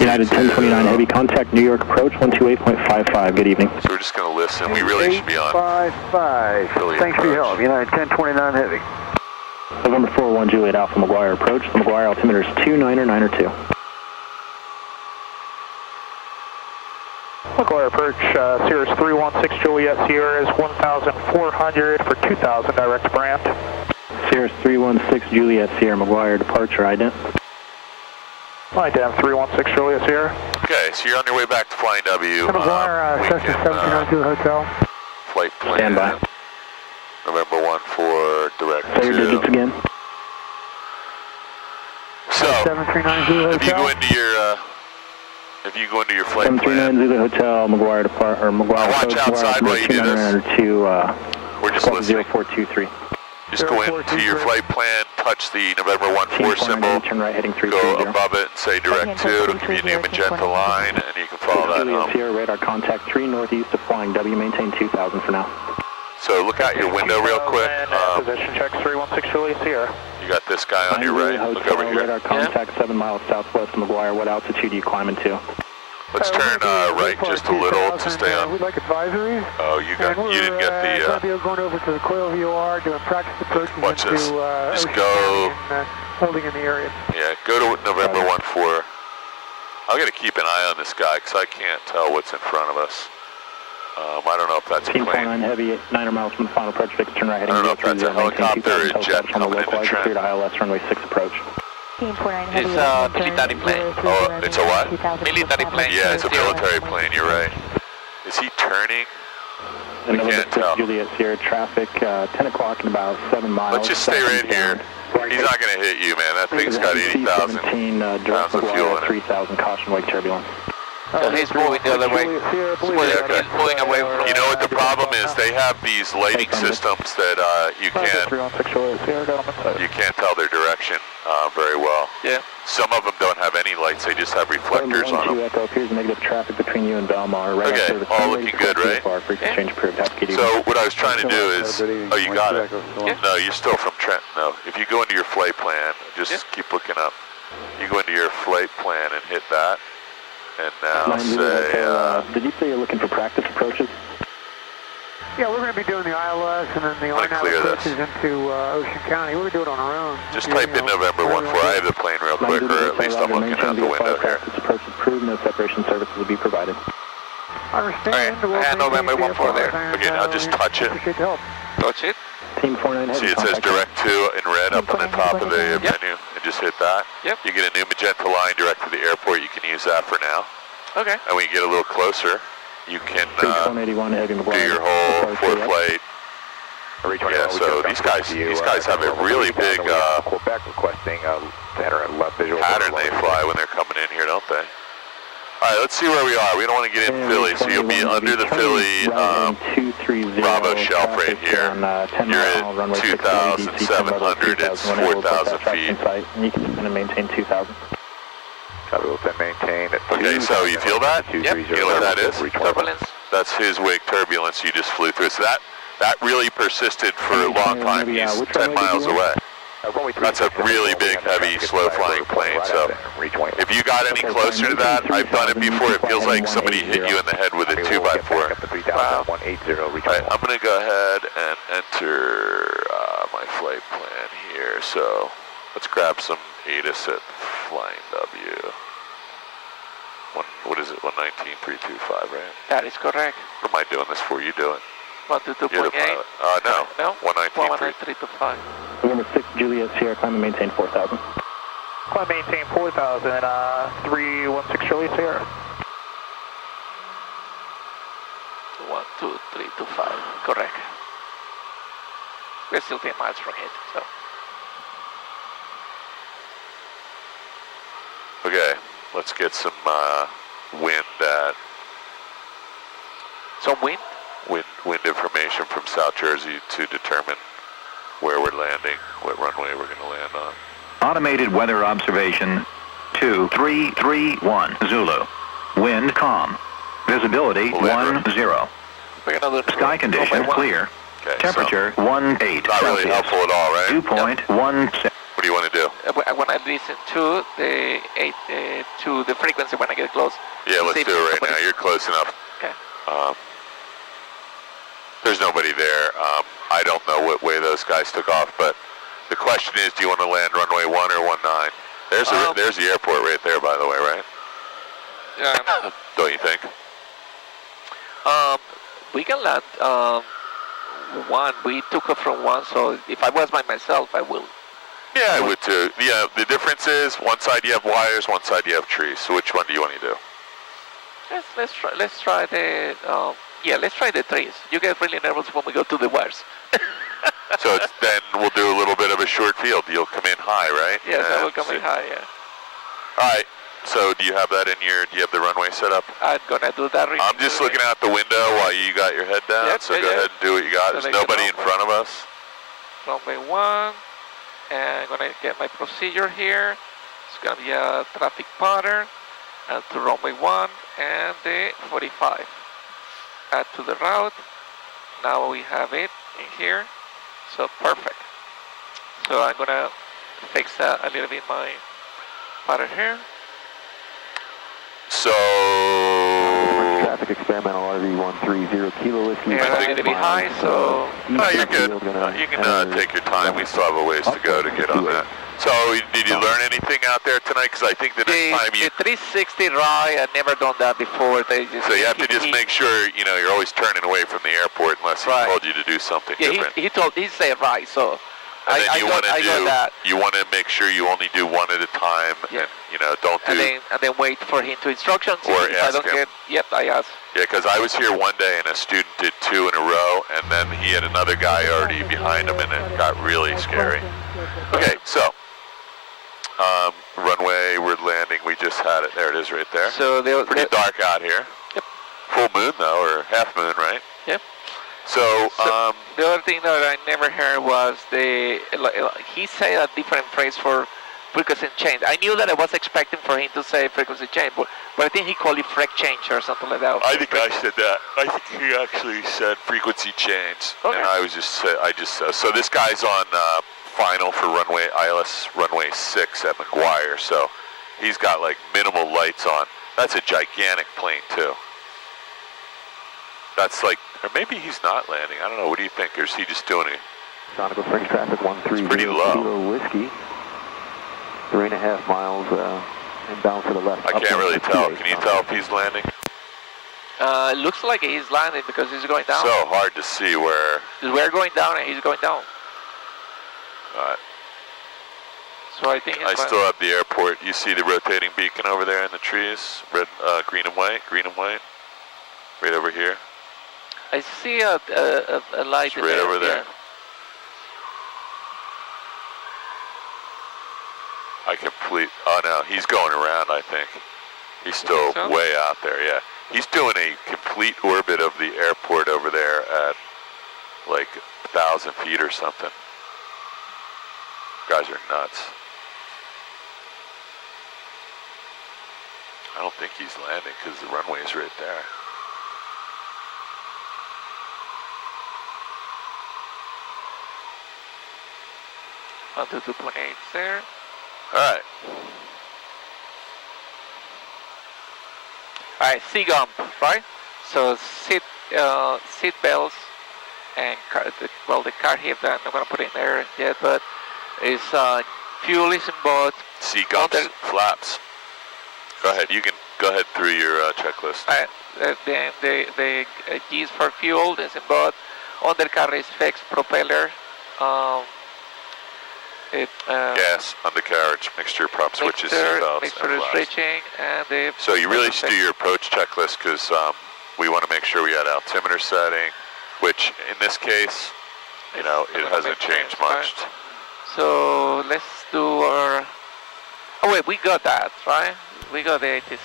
United 1029 heavy contact, New York approach 128.55. Good evening. So we're just going to listen. We really should be on. 855. Really Thanks for your help. United 1029 heavy. November 41, Juliet Alpha, McGuire approach. The McGuire altimeter is 29902. McGuire approach, Cirrus 316 Juliet Sierra is 1,400 for 2,000 direct brand. Cirrus 316 Juliet Sierra, McGuire departure ident. Ident 316 Juliet Sierra. Okay, so you're on your way back to Flying W. McGuire, Cessna 1702 Hotel. Flight plan. Stand by. November 14, direct Say your digits again. So, 739 Zulu Hotel. if you go into your flight 739 Zulu Hotel, McGuire depart, or McGuire watch outside while you do this. We're just listening. 0423. Just go into your flight plan, touch the November 14 symbol, turn right heading 330. go above it and say direct 2, it'll give you a new magenta line, and you can follow that home. Sierra radar contact 3 northeast of flying W, maintain 2000 for now. So look out your window real quick. Position check 316 Juliet Sierra. You got this guy on your right, look over here. Radar contact 7 miles southwest of McGuire. What altitude are you climbing to? Let's turn right just a little to stay on. We'd like advisory. Oh, you didn't get the... Going over to the coil VOR, doing practice approaches watch this. Just go... holding in the area. Yeah, go to November 14. I'm going to keep an eye on this guy because I can't tell what's in front of us. I don't know if that's a plane. 9 heavy, 9 miles from the final approach, fix, turn right heading. I don't know if that's a helicopter or a jet coming into trend. Clear to ILS runway 6 approach. It's a military plane. Oh, it's a what? Military plane. Yeah, it's a military plane, you're right. Is he turning? I can't tell. Juliet Sierra traffic, 10 o'clock in about 7 miles. Let's just stay right here. He's not going to hit you, man. That thing's got 80,000 pounds of fuel in it. 3,000 caution wake turbulence. So he's moving the other way. He's moving away from... You know what the problem is? They have these lighting systems that you can't tell their direction very well. Yeah. Some of them don't have any lights, they just have reflectors on them. Echo appears negative traffic between you and Belmar. Right Okay, all looking good, right? Yeah. So what I was trying to do is, oh, you got it. Yeah. No, you're still from Trenton, though. If you go into your flight plan, just keep looking up. You go into your flight plan and hit that, and now say... did you say you're looking for practice approaches? Yeah, we're going to be doing the ILS and then the line out approaches into Ocean County. We're going to do it on our own. Just type in November 14. I have the plane real quick, or at least I'm looking out the window here. Approach approved, no separation services will be provided. I understand. All right, November 14 there. Okay, now just touch it. Appreciate the help. Touch it. Team 49 See, it says direct to in red up on the top of the menu, and just hit that. Yep. You get a new magenta line direct to the airport. You can use that for now. Okay. And when you get a little closer, you can do your whole flight. Yeah, so these guys have a really big pattern they fly when they're coming in here, don't they? All right, let's see where we are. We don't want to get in Philly, so you'll be under the Philly Bravo shelf right here. You're at 2,700, it's 4,000 feet. You can kind of maintain 2,000. Okay, so you feel that? Yep. You know what that is? Turbulence. That's his wake turbulence you just flew through. So that really persisted for a long time. He's 10 miles away. That's a really big, heavy, slow-flying plane. So if you got any closer to that, I've done it before. It feels like somebody hit you in the head with a 2x4. Wow. Right, I'm going to go ahead and enter my flight plan here. So let's grab some ATIS at Flying W. What is it? 119.325, right? That is correct. What am I doing this for? You do it. 122.8. You're the pilot. No. 119.3. 119.325. November 6, Juliet Sierra, climb and maintain 4,000. Climb maintain 4,000, 316 Charlie Sierra. 12325. Correct. We're still 10 miles from it, so. Okay, let's get some wind at... Some wind? Wind information from South Jersey to determine where we're landing, what runway we're going to land on. Automated weather observation 2331 Zulu. Wind calm. Visibility 10. Sky condition clear. Okay, temperature 18. Not really helpful at all, right? 2.16. What do you want to do? When I listen to the frequency when I get close. Yeah, let's do it right now. You're close enough. Okay. There's nobody there. I don't know what way those guys took off, but the question is, do you want to land runway 1 or 19? There's the airport right there, by the way, right? Yeah. Don't you think? We can land 1. We took off from 1, so if I was by myself, I will. Yeah, I would too. Yeah, the difference is one side you have wires, one side you have trees. So which one do you want to do? Let's try the let's try the trees. You get really nervous when we go to the wires. So then we'll do a little bit of a short field. You'll come in high, right? Yes, I will come in high, yeah. All right. So do you have that in do you have the runway set up? I'm gonna do that. I'm just looking out the window while you got your head down. Go ahead and do what you got. There's nobody in front of us. Runway 1, and I'm gonna get my procedure here. It's gonna be a traffic pattern, and to runway 1 and the 45. Add to the route. Now we have it in here. So perfect. So I'm gonna fix a little bit my pattern here. So traffic experimental RV130 Kilo Whiskey. Yeah, I'm gonna be high, so you're good. You can take your time. We still have a ways to go to get on that. So did you learn anything out there tonight? Because I think the next time you... The 360 ride, I've never done that before. So you have to just make sure, you're always turning away from the airport unless he told you to do something different. He said right, so and then I got that. You want to make sure you only do one at a time, and don't do... And then wait for him to instructions. Or if ask I don't him. I ask. Yeah, because I was here one day and a student did 2 in a row, and then he had another guy already behind him, and it got really scary. Okay, so runway, we're landing. We just just had it. There it is right there. So pretty dark out here. Yep. Full moon though, or half moon, right? Yep. So the other thing that I never heard was he said a different phrase for frequency change. I knew that I was expecting for him to say frequency change, but I think he called it frec change or something like that. I think I said that. I think he actually said frequency change, okay. And I just so this guy's on final for ILS runway 6 at McGuire, so he's got like minimal lights on. That's a gigantic plane too. That's like, or maybe he's not landing. I don't know. What do you think? Or is he just doing it? Nautical French traffic 130 pretty low. Kilo Whiskey. 3.5 miles inbound for the left. I can't really tell. Can you tell if he's landing? It looks like he's landing because he's going down. So hard to see where. We're going down and he's going down. All right. So I think I still have the airport. You see the rotating beacon over there in the trees? Red, green and white, right over here. I see a light right over there. Yeah. Oh no, he's going around, I think. He's still way out there, yeah. He's doing a complete orbit of the airport over there at like 1,000 feet or something. Guys are nuts. I don't think he's landing because the runway's right there. Onto 2.8 there. All right. All right, C-gump, right? So seat belts and the car hip that I'm not gonna put in there yet, but it's fuel is in both. C-gumps, flaps. Go ahead. You can go ahead through your checklist. All right. Then the G's for fuel is in both. Undercarriage is fixed. Propeller. Gas, undercarriage, mixture, prop switches, seatbelts, mixture is reaching, and the. So you really should do your approach checklist because we want to make sure we had altimeter setting, which in this case, you know, it hasn't changed much. So let's do our. Oh wait, we got that, right? We got the 80s.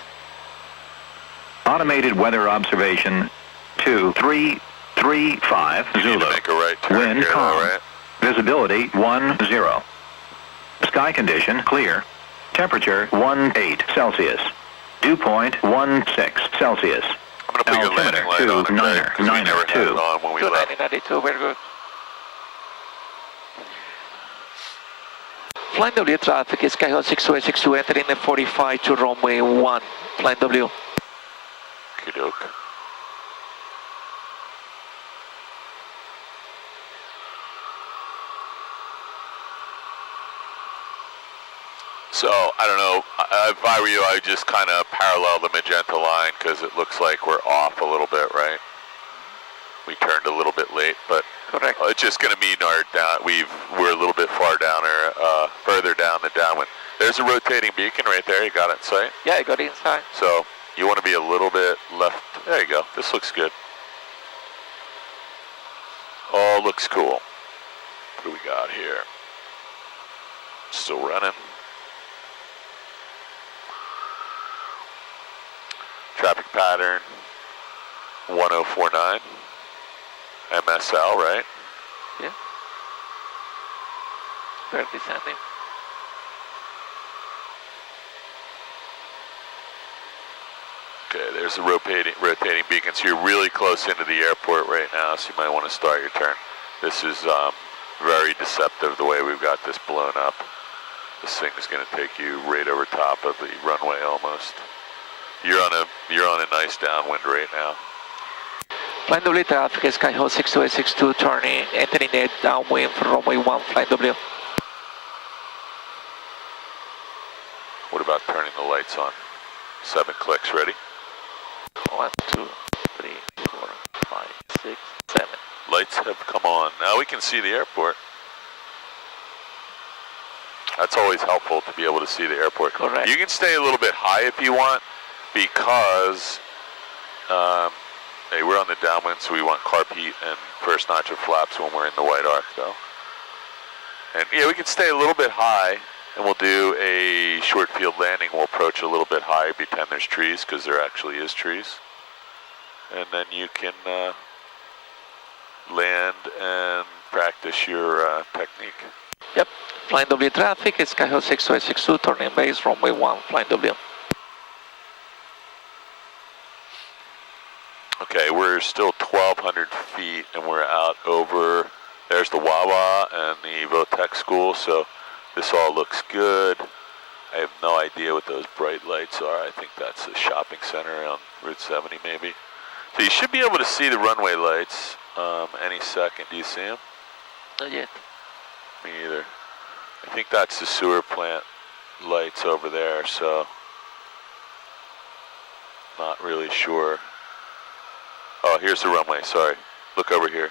Automated weather observation 2335 Zulu. Make a right turn Wind here, calm. right? Visibility 10. Sky condition clear. Temperature 18 Celsius. Dew point 16 Celsius. I'm going to put your landing light on, okay? Because we never had it on when we left. 92, very good. Flying W traffic is Skyhawk 6262 entering the 45 to runway 1. Flying W. Okey-doke. So, I don't know, if I were you, I would just kind of parallel the magenta line because it looks like we're off a little bit, right? We turned a little bit late, but correct. It's just going to mean we're a little bit far down or further down the downwind. There's a rotating beacon right there. You got it in sight? Yeah, I got it inside. So you want to be a little bit left. There you go. This looks good. Oh, looks cool. What do we got here? Still running. Traffic pattern 1049. MSL, right? Yeah. We're descending. Okay, there's the rotating beacon. So you're really close into the airport right now, so you might want to start your turn. This is very deceptive the way we've got this blown up. This thing is going to take you right over top of the runway almost. You're on a nice downwind right now. Flying W traffic is Skyhawk 6262 turning, entering the downwind for runway 1, Flying W. What about turning the lights on? 7 clicks, ready? 1, 2, 3, 4, 5, 6, 7. Lights have come on. Now we can see the airport. That's always helpful to be able to see the airport. Correct. You can stay a little bit high if you want because hey, we're on the downwind, so we want carp heat and first notch of flaps when we're in the white arc, though. And yeah, we can stay a little bit high, and we'll do a short field landing. We'll approach a little bit high, pretend there's trees, because there actually is trees. And then you can land and practice your technique. Yep. Flying W traffic, Skyhawk 62862, turning base, runway 1, flying W. Okay, we're still 1,200 feet, and we're out over, there's the Wawa and the Votech school, so this all looks good. I have no idea what those bright lights are. I think that's a shopping center on Route 70 maybe. So you should be able to see the runway lights any second. Do you see them? Not yet. Me either. I think that's the sewer plant lights over there, so not really sure. Oh, here's the runway, sorry. Look over here.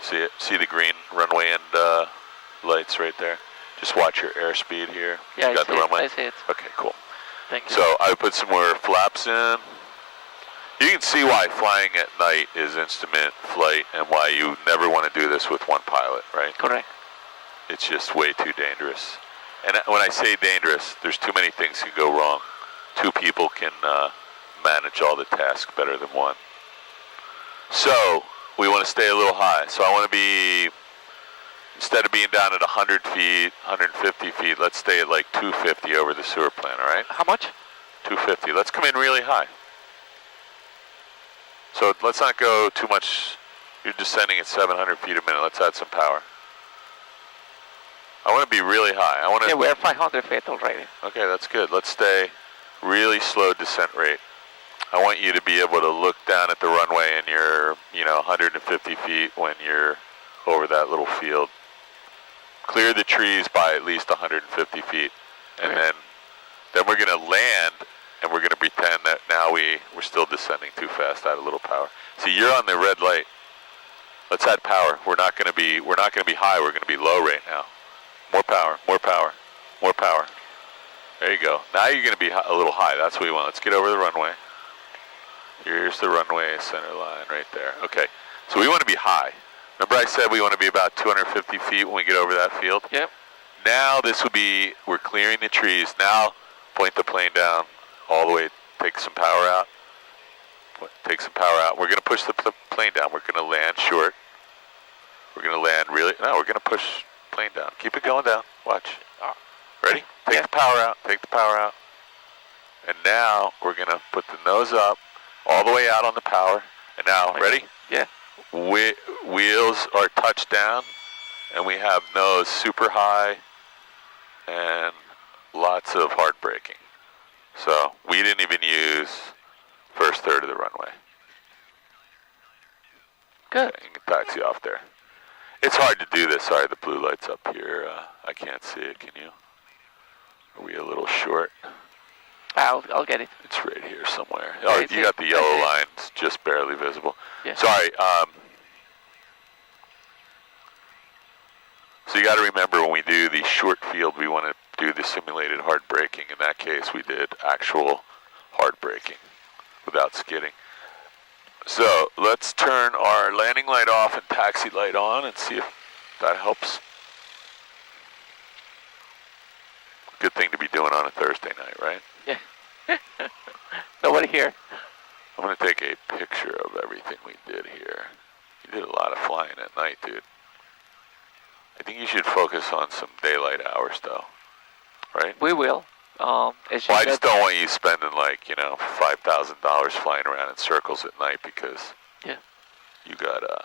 See it? See the green runway and lights right there? Just watch your airspeed here. Yeah, you got the runway? I see it. Okay, cool. Thank you. So I put some more flaps in. You can see why flying at night is instrument flight and why you never want to do this with one pilot, right? Correct. It's just way too dangerous. And when I say dangerous, there's too many things can go wrong. Two people can manage all the tasks better than one. So we want to stay a little high. So I want to be, instead of being down at 100 feet, 150 feet, let's stay at like 250 over the sewer plant, all right? How much? 250. Let's come in really high. So let's not go too much. You're descending at 700 feet a minute. Let's add some power. I want to be really high. I want to. Yeah, we're 500 feet already. Okay, that's good. Let's stay really slow descent rate. I want you to be able to look down at the runway and you're, 150 feet when you're over that little field. Clear the trees by at least 150 feet. And okay. then we're going to land and we're going to pretend that now we're still descending too fast. Add a little power. See, you're on the red light. Let's add power. We're not going to be high. We're going to be low right now. More power, more power, more power. There you go. Now you're going to be a little high. That's what we want. Let's get over the runway. Here's the runway center line right there. Okay, so we want to be high. Remember I said we want to be about 250 feet when we get over that field? Yep. Now this would be, we're clearing the trees. Now point the plane down all the way. Take some power out. Take some power out. We're going to push the plane down. We're going to land short. We're going to land really, no, we're going to push plane down. Keep it going down. Watch. Ready? Take the power out. Take the power out. And now we're going to put the nose up all the way out on the power. And now, ready? Yeah. Wheels are touched down, and we have nose super high and lots of hard braking. So we didn't even use first third of the runway. Good. Okay, you can taxi off there. It's hard to do this. Sorry, the blue light's up here. I can't see it. Can you? Are we a little short? I'll get it. It's right here somewhere. Oh, you got the yellow lines just barely visible. Yeah. Sorry. So you got to remember when we do the short field, we want to do the simulated hard braking. In that case, we did actual hard braking without skidding. So let's turn our landing light off and taxi light on and see if that helps. Good thing to be doing on a Thursday night, right? Yeah. Nobody here. I'm going to take a picture of everything we did here. You did a lot of flying at night, dude. I think you should focus on some daylight hours, though, right? We will. Well, I just don't want you spending like, $5,000 flying around in circles at night because you got a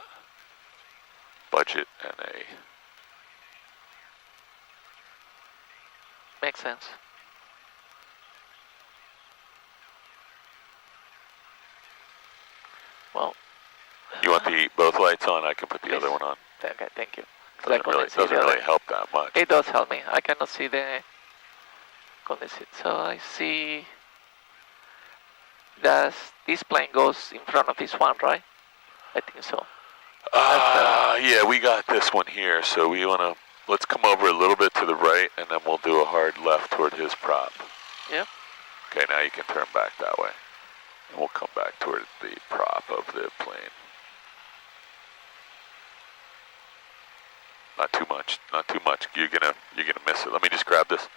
budget and a... Makes sense. Well... You want both lights on? I can put the other one on. Okay, thank you. Doesn't really help that much. It does help me. I cannot see the... So I see that this plane goes in front of this one, right? I think so. Yeah, we got this one here, so we want to, let's come over a little bit to the right, and then we'll do a hard left toward his prop. Yeah. Okay, now you can turn back that way. And we'll come back toward the prop of the plane. Not too much, not too much. You're gonna miss it. Let me just grab this.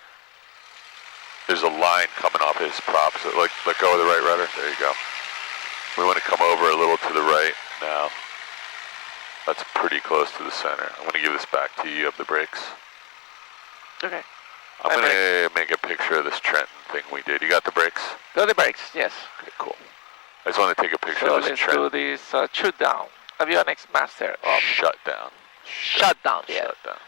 there's a line coming off his prop. So let go of the right rudder. There you go. We want to come over a little to the right now. That's pretty close to the center. I'm going to give this back to you. You have the brakes. Okay. I'm going to make a picture of this Trenton thing we did. You got the brakes? Got the brakes, yes. Okay, cool. I just want to take a picture So of this Trenton. let's do this shoot down. Avionics master. Shut down. Shut down, yeah. Shut down.